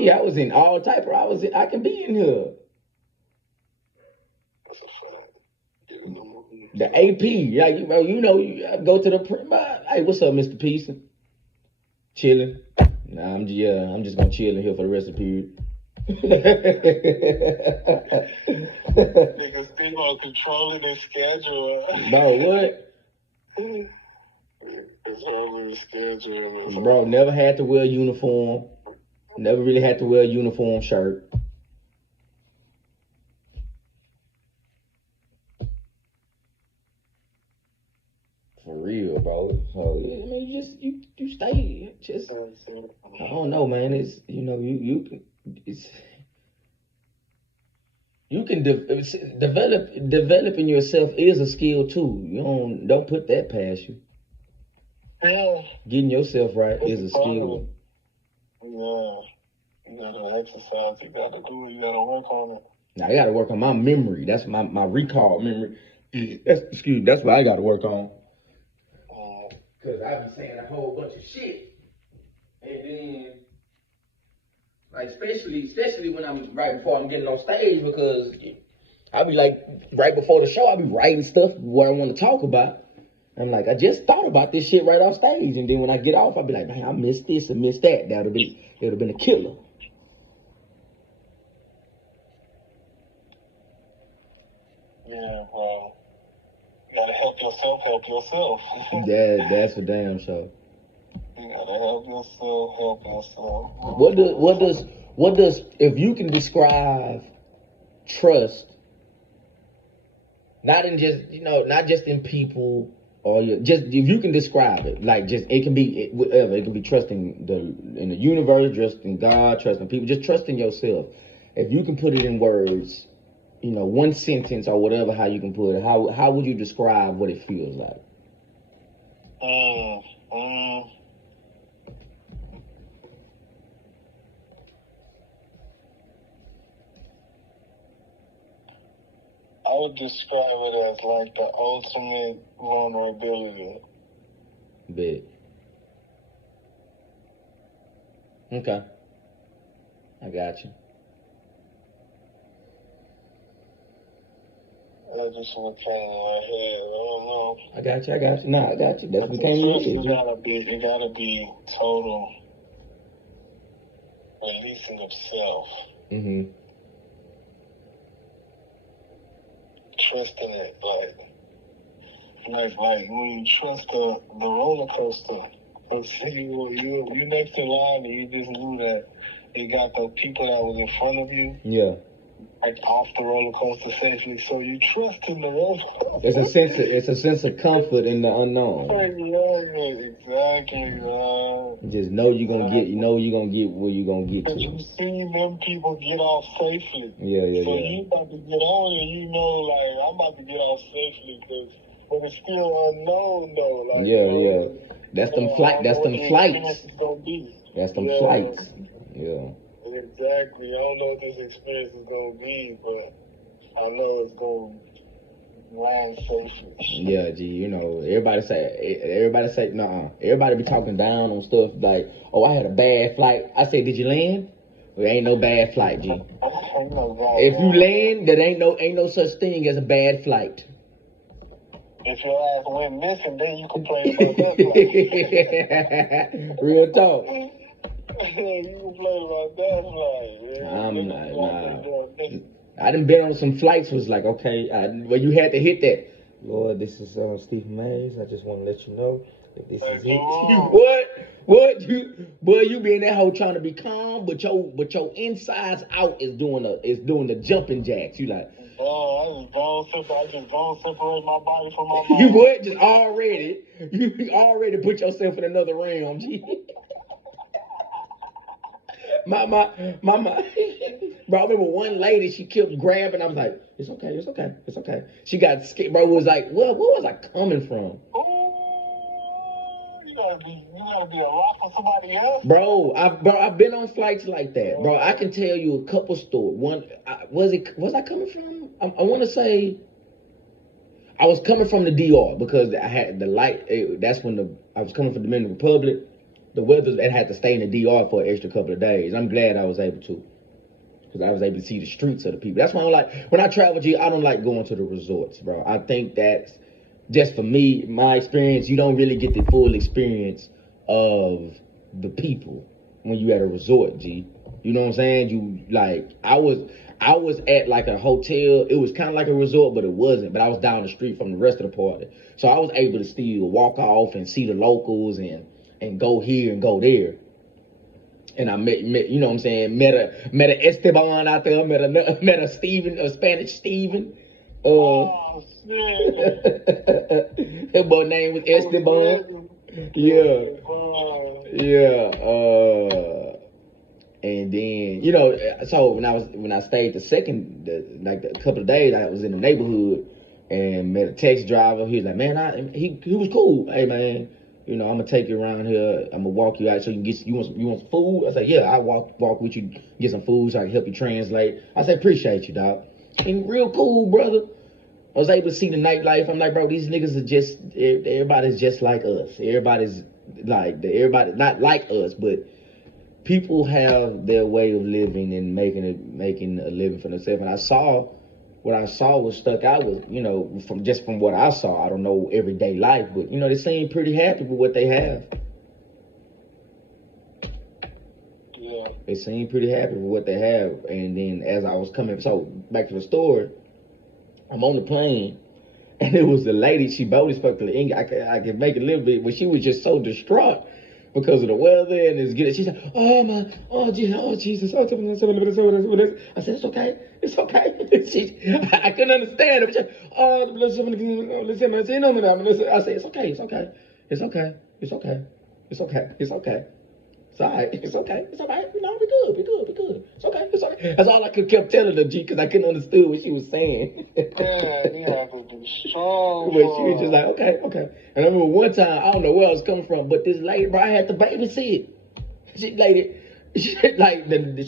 I was in all type of, I can be in here. That's a fact. The AP, yeah, you go to the, hey, what's up, Mr. Peason? Chilling. Nah, I'm just gonna chill in here for the rest of the period. Niggas think on controlling their schedule. Bro, what? Controlling the schedule. Bro, never had to wear a uniform. Never really had to wear a uniform shirt. For real, bro. So, yeah, I mean, you stay. Just, I don't know, man. It's, you can developing yourself is a skill too. You don't put that past you. Yeah. Getting yourself right is a skill. Yeah. You gotta exercise. You gotta work on it. Now I gotta work on my memory. That's my recall memory. That's what I gotta work on. Cause I be saying a whole bunch of shit, and then, like, especially when I'm right before I'm getting on stage, because I be like, right before the show, I be writing stuff what I want to talk about. I'm like, I just thought about this shit right off stage, and then when I get off, I'll be like, man, I missed this and missed that. It would have been a killer. Yeah, well, you gotta help yourself. That's for damn sure. You gotta help yourself. What does if you can describe trust, not just in people, or just if you can describe it, like, just, it can be whatever. It can be trusting in the universe, trusting God, trusting people, just trusting yourself. If you can put it in words, one sentence or whatever, how you can put it, how would you describe what it feels like? I would describe it as like the ultimate vulnerability. Bet. Okay. I got you. That's just what came in my head. I don't know. I got you. Nah, I got you. That's what came in my head. It gotta be total releasing of self. Mm-hmm. Trusting it, like when you trust the roller coaster. You next in line and you just knew that you got the people that was in front of you. Yeah. Like off the roller coaster safely, so you trust in the roller coaster. It's a sense of comfort in the unknown. Exactly. Just know you're gonna get where you're gonna get to. You see them people get off safely. Yeah. So you about to get on, and like, I'm about to get off safely, but it's still unknown though. Like, yeah. That's them flights. That's them flights. Yeah. Exactly. I don't know what this experience is gonna be, but I know it's gonna land safely. Yeah, G. Everybody say, nah. Everybody be talking down on stuff like, oh, I had a bad flight. I say, did you land? Well, ain't no bad flight, G. If you land, there ain't no such thing as a bad flight. If your ass went missing, then you complain about that flight. Real talk. You complain about that flight. I done been on some flights was like, okay, where you had to hit that. Lord, this is Stephen Mays. I just want to let you know that this is it. What? You be in that hole trying to be calm, but your insides out is doing the jumping jacks. You like, I just don't separate my body from my mind. You what? Just you already put yourself in another realm, G. my. Bro, I remember one lady, she kept grabbing. I was like, it's okay, it's okay, it's okay. She got scared. Bro, was like, what was I coming from? Oh, you gotta be a lot for somebody else. Bro, I've been on flights like that. Bro, I can tell you a couple stories. Was I coming from? I want to say I was coming from the DR because I had the light. That's when I was coming from the Dominican Republic. The weather, I had to stay in the DR for an extra couple of days. I'm glad I was able to. Because I was able to see the streets of the people. That's why I don't like, when I travel, I don't like going to the resorts, bro. I think that's, just for me, my experience, you don't really get the full experience of the people when you at a resort, G. You know what I'm saying? I was at like a hotel. It was kind of like a resort, but it wasn't. But I was down the street from the rest of the party. So I was able to still walk off and see the locals and go here and go there. And I met you know what I'm saying, met a Esteban out there, met a Steven, a Spanish Steven. Oh, shit. His boy name was Esteban. Yeah. And then, you know, so when I stayed a couple of days, I was in the neighborhood and met a taxi driver. He was like, man, he was cool. Hey man, you know, I'm gonna take you around here. I'm gonna walk you out so you can get you want some food. I said, yeah, I walk with you, get some food so I can help you translate. I said, appreciate you, dog. And real cool, brother. I was able to see the nightlife. I'm like, bro, these niggas are just, everybody's just like us. Everybody's everybody not like us, but people have their way of living and making a living for themselves. And what I saw was stuck out was, you know, from what I saw, I don't know everyday life, but, you know, they seem pretty happy with what they have. Yeah. They seem pretty happy with what they have. And then as I was coming, so back to the store, I'm on the plane, and it was a lady, she barely spoke the English. I could make it a little bit, but she was just so distraught because of the weather and it's good. She said, oh Jesus, I said, it's okay. I couldn't understand it. I said, it's okay. It's all right. It's okay. You know, be good. It's okay. That's all I kept telling her, G, because I couldn't understand what she was saying. Man, you have to be strong. But she was just like, okay. And I remember one time, I don't know where I was coming from, but this lady, bro, I had to babysit. She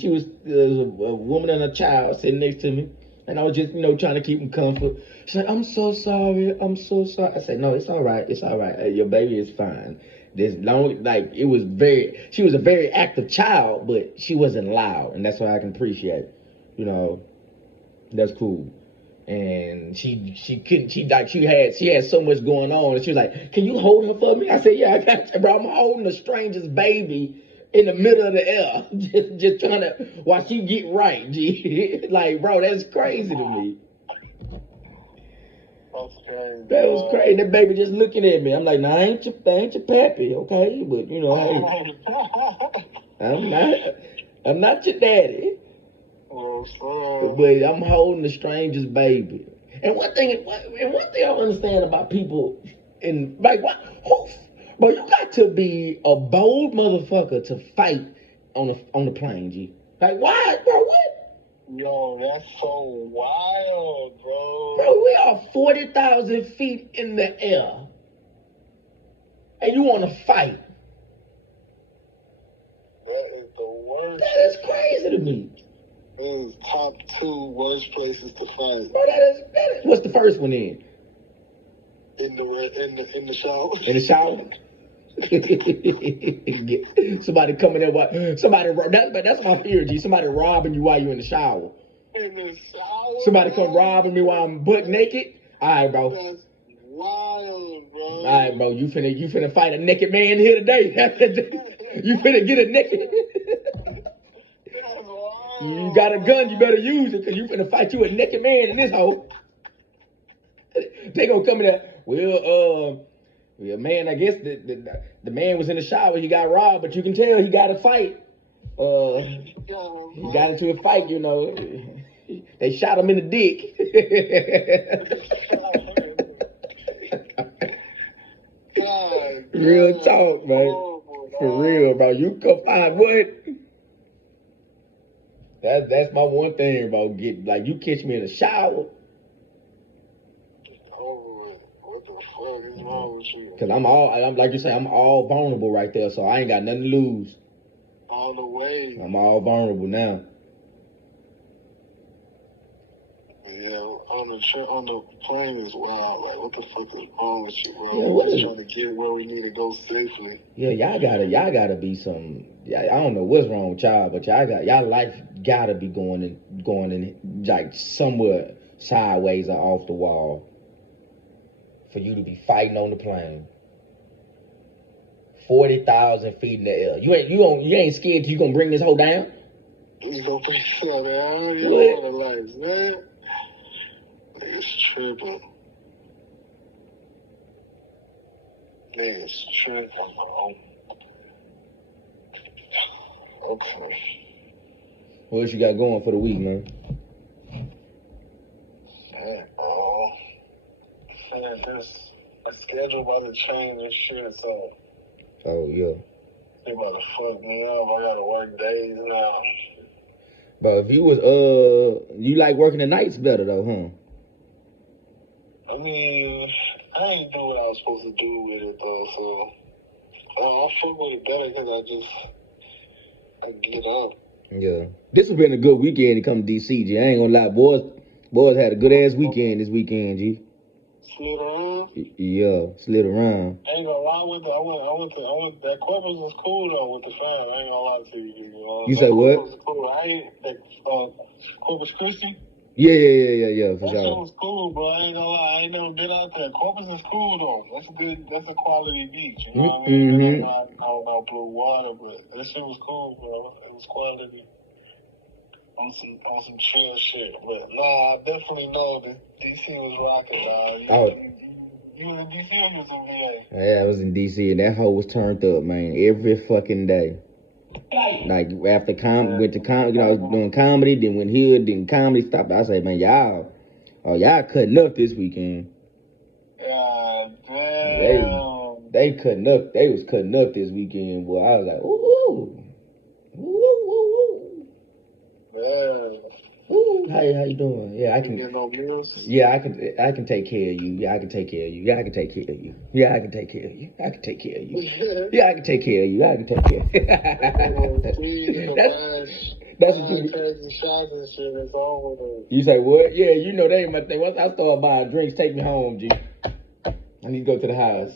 was a woman and a child sitting next to me. And I was just, you know, trying to keep them comfort. She's like, I'm so sorry. I said, no, it's all right. Your baby is fine. She was a very active child, but she wasn't loud. And that's what I can appreciate. You know, that's cool. And she had so much going on. And she was like, can you hold her for me? I said, yeah, I got you, bro. I'm holding a stranger's baby in the middle of the air. just trying to, while she get right, G. Like, bro, that's crazy to me. That was crazy. That baby just looking at me. I'm like, nah, I ain't your pappy, okay? But, you know, I'm not your daddy. But I'm holding a stranger's baby. And one thing I don't understand about people bro, you got to be a bold motherfucker to fight on the plane, G. Like, why, bro? What? Yo, that's so wild, bro. Bro, we are 40,000 feet in the air. And you want to fight? That is the worst. That is crazy to me. It is top 2 worst places to fight. Bro, that is. What's the first one in? In the shower. In the shower? Somebody coming in, that's my fear, G. Somebody robbing you while you're in the shower. In the shower? Somebody come robbing me while I'm butt naked? All right, bro. That's wild, bro. All right, bro. You finna fight a naked man here today. You finna get a naked. You got a gun, you better use it, because you finna fight you a naked man in this hole. They gonna come in there, well, man, I guess the man was in the shower, he got robbed, but you can tell he got a fight. He got into a fight, you know. They shot him in the dick. Real talk, man. For real, bro. You come find what? That's my one thing about you catch me in the shower. Oh, what the fuck is wrong with you? Cause I'm like you say, I'm all vulnerable right there, so I ain't got nothing to lose. All the way. I'm all vulnerable now. Yeah, on the plane is wild. Like, what the fuck is wrong with you, bro? Yeah, We're just trying to get where we need to go safely. Yeah, y'all gotta be some. Yeah, I don't know what's wrong with y'all, but y'all life gotta be going in like somewhere sideways or off the wall for you to be fighting on the plane. 40,000 feet in the air. You ain't scared you gonna bring this hoe down? You gonna bring this hoe down? You don't wanna life, man. It's tripping. It's tripping, bro. Okay. What else you got going for the week, man? Shit, bro. Shit, my schedule about to change and shit, so. Oh, yeah. They about to fuck me up. I gotta work days now. But if you was, you like working the nights better, though, huh? I mean, I ain't do what I was supposed to do with it, though, so. I fuck with it better because I get up. Yeah. This has been a good weekend to come to DC, G. I ain't gonna lie, boys had a good ass weekend this weekend, G. Slid around? Yeah, slid around. I ain't gonna lie, I went that Corpus was cool though with the fam. I ain't gonna lie to you. You say what? Was cool. Corpus Christi? Yeah, for that sure. Shit was cool, bro. I ain't gonna lie, I ain't never been out there. Corpus is cool though. That's a quality beach, you know what I mean? Mm-hmm. I don't know about blue water, but that shit was cool, bro. It was quality. On some chill shit. But nah, I definitely know that DC was rocking, man. You was in DC or you was in VA? Yeah, I was in DC and that hoe was turned up, man, every fucking day. Like after went to comedy, I was doing comedy, then went here, then comedy stopped. I said, man, y'all cutting up this weekend. Yeah, damn. They cutting up. They was cutting up this weekend, boy. I was like, ooh. Yeah. Ooh, how you doing? Yeah, I can. You get no views? Yeah, I can take care of you. Yeah, I can take care of you. Yeah, I can take care of you. Yeah, I can take care of you. I can take care of you. Yeah, I can take care of you. I can take care of you. That's what you crazy shots and shit. It's over with. You say what? Yeah, you know that ain't my thing. Once I start buying drinks, take me home, G. I need to go to the house.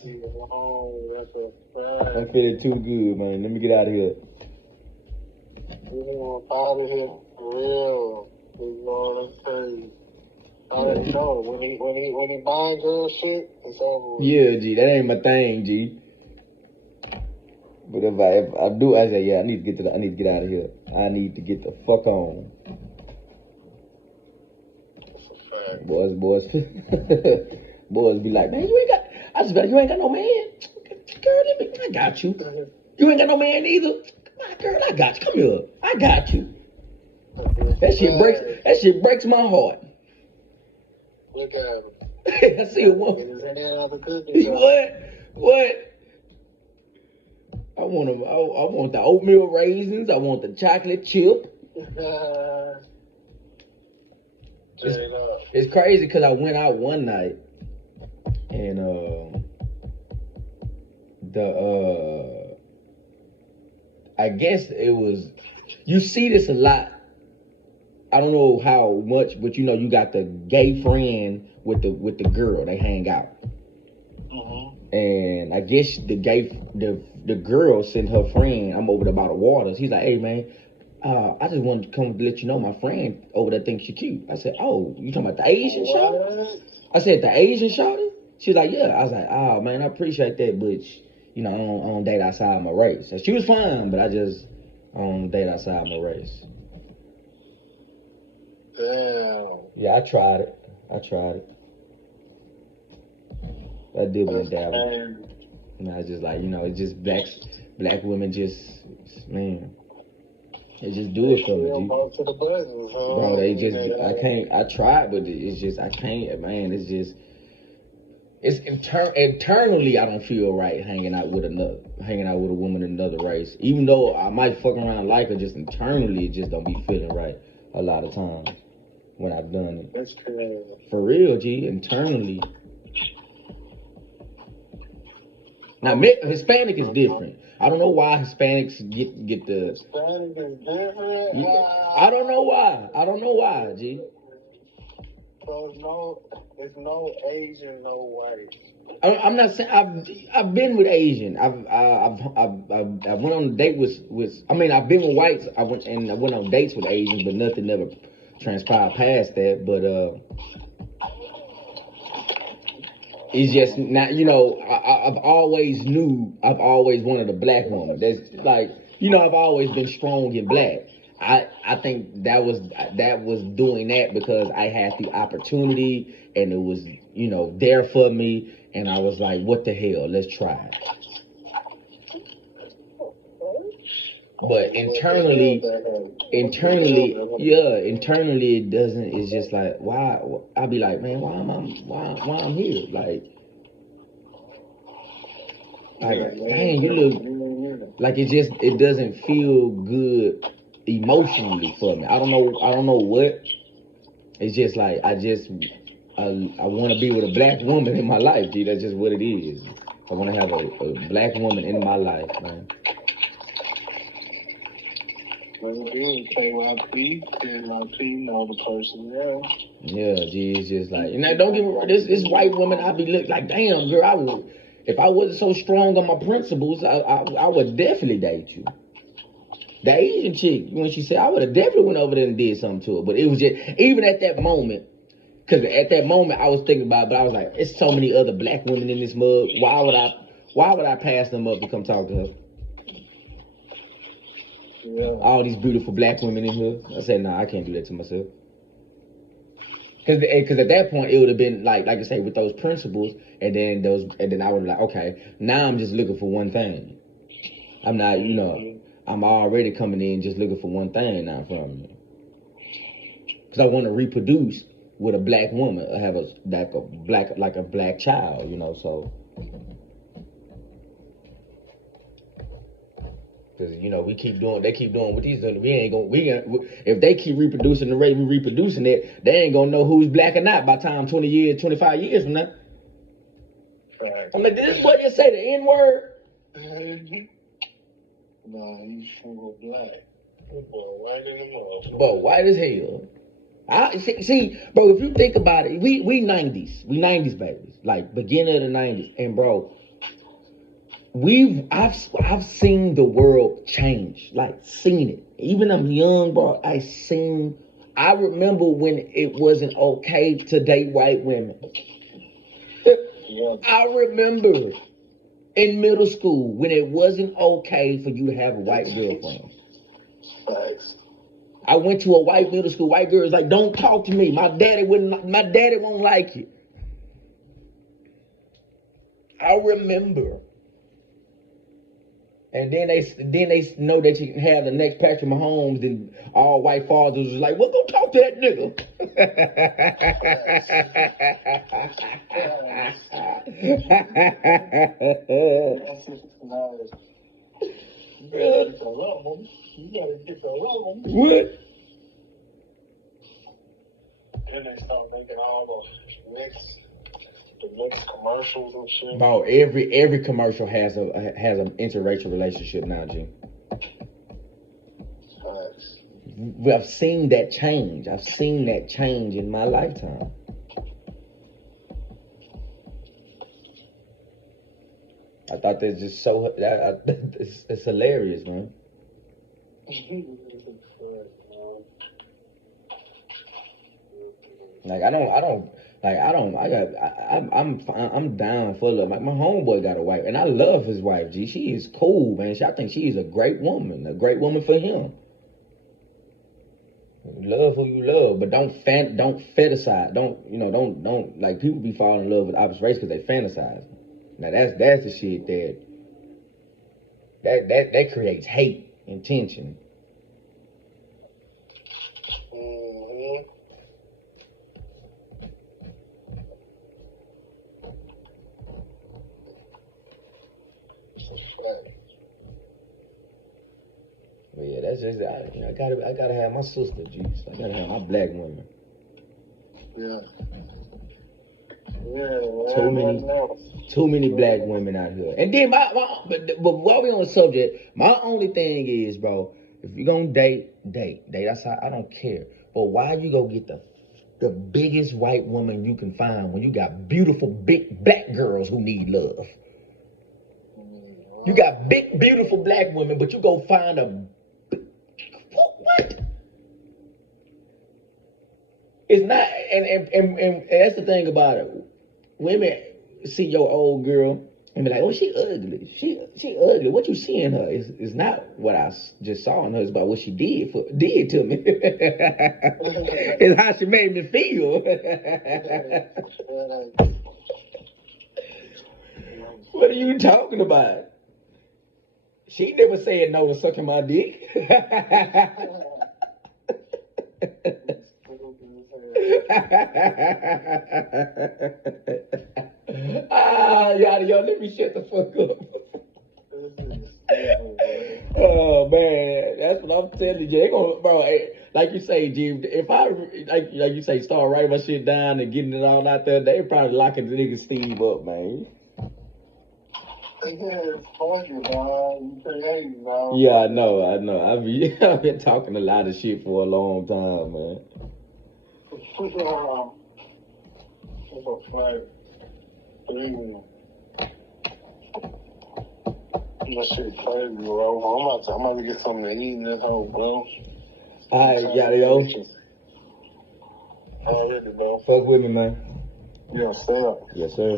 I'm feeling too good, man. Let me get out of here. Out of here for real. You know, that's crazy. I already know. When he buying girl shit, it's over with. Yeah, G, that ain't my thing, G. But if I do, I say, yeah, I need to get out of here. I need to get the fuck on. That's a fact. Boys be like, man, you ain't got no man. Girl, I got you. You ain't got no man either. Come on, girl, I got you. Come here. I got you. That shit breaks my heart. Look at him. I see a woman. What? I want the oatmeal raisins. I want the chocolate chip. It's crazy because I went out one night and I guess it was, you see this a lot. I don't know how much, but you know, you got the gay friend with the girl. They hang out. Mm-hmm. And I guess the girl sent her friend, I'm over the bottle of water. He's like, hey man, I just wanted to come to let you know my friend over there thinks you're cute. I said, oh, you talking about the Asian shawty? I said, the Asian shawty? She was like, yeah. I was like, oh man, I appreciate that, but you know, I don't date outside my race. So she was fine, but I don't date outside my race. Damn. Yeah, I tried it. I did with that. And I was just like, you know, it's just black women just, man, they just do it for me, G. To the buttons, huh? Bro, they just, I tried, but it's just, I can't, man, it's just, It's internally I don't feel right hanging out with a woman of another race. Even though I might fuck around and like her, just internally it just don't be feeling right a lot of times when I've done it. That's crazy. For real, G, internally. Now Hispanic is different. I don't know why Hispanics get the. Hispanic is different. Yeah, I don't know why, G. So it's no Asian, no white. I'm not saying I've been with Asian. I went on a date with. I mean, I've been with whites. I went on dates with Asians, but nothing ever transpired past that. But it's just not. I've always wanted a black woman. That's like, I've always been strong in black. I think that was doing that because I had the opportunity and it was, there for me, and I was like, what the hell, let's try it. But internally it doesn't. It's just like, why? I'll be like, man, why I'm here? Like, dang, you look like it doesn't feel good emotionally for me. I don't know what. It's just like I want to be with a black woman in my life, G. That's just what it is. I want to have a black woman in my life, man. The person, yeah, G. It's just like, don't get me wrong. This white woman, I be looking like, damn, girl, if I wasn't so strong on my principles, I would definitely date you. The Asian chick, when she said, I would have definitely went over there and did something to her. But it was just, even at that moment, because at that moment I was thinking about it, but I was like, it's so many other black women in this mug. Why would I pass them up to come talk to her? Yeah. All these beautiful black women in here. I said, nah, I can't do that to myself. Because at that point, it would have been like I say, with those principles, and then I would be like, okay, now I'm just looking for one thing. I'm not, I'm already coming in just looking for one thing now from you. Because I want to reproduce with a black woman, have a black child, so. Because, they keep doing what these doing. If they keep reproducing the rate we reproducing it, they ain't gonna know who's black or not by time 20 years, 25 years from now. Right. I'm like, this is what you say, the N-word? No, he's single black. Boy, white in the mouth. Boy, white as hell. See, bro, if you think about it, we 90s. We 90s babies. Like, beginning of the 90s. And, bro, I've seen the world change. Like, seen it. Even I'm young, bro, I remember when it wasn't okay to date white women. Yeah. I remember in middle school when it wasn't okay for you to have a white girlfriend. Thanks. I went to a white middle school. White girls like, don't talk to me. My daddy won't like you. I remember. And then they know that you can have the next Patrick Mahomes, and all white fathers was like, well, go talk to that nigga. You gotta get the love. What? Then they start making all the mixed commercials and shit. Bro, every commercial has an interracial relationship now, G. I've seen that change. I've seen that change in my lifetime. I thought that's just so. It's hilarious, man. I'm down for love. Like, my homeboy got a wife, and I love his wife, G. She is cool, man. I think she is a great woman for him. Love who you love, but don't fetishize. Don't like, people be falling in love with opposite race because they fantasize. Now that's the shit that creates hate and tension. That's just I gotta have my sister, Jesus. I gotta have my black woman. Yeah. Yeah. Too many black women out here. And then but while we on the subject, my only thing is, bro, if you're gonna date. That's how I don't care. But why you go get the biggest white woman you can find when you got beautiful big black girls who need love? You got big beautiful black women, but you go find a what? It's not, and that's the thing about it. Women see your old girl and be like, "Oh, she ugly. She ugly. What you see in her is not what I just saw in her. It's about what she did to me. It's how she made me feel." What are you talking about? She never said no to sucking my dick. Yo, let me shut the fuck up. Oh man, that's what I'm telling you. They gonna, bro. Like you say, G. If I like you say, start writing my shit down and getting it all out there, they probably locking the nigga Steve up, man. Yeah, I know. I've been talking a lot of shit for a long time, man. That shit crazy, bro. I'm about to get something to eat in this whole, bro. Alright, yo. Already, bro. Fuck with me, man. Yeah, stay up. Yes, sir.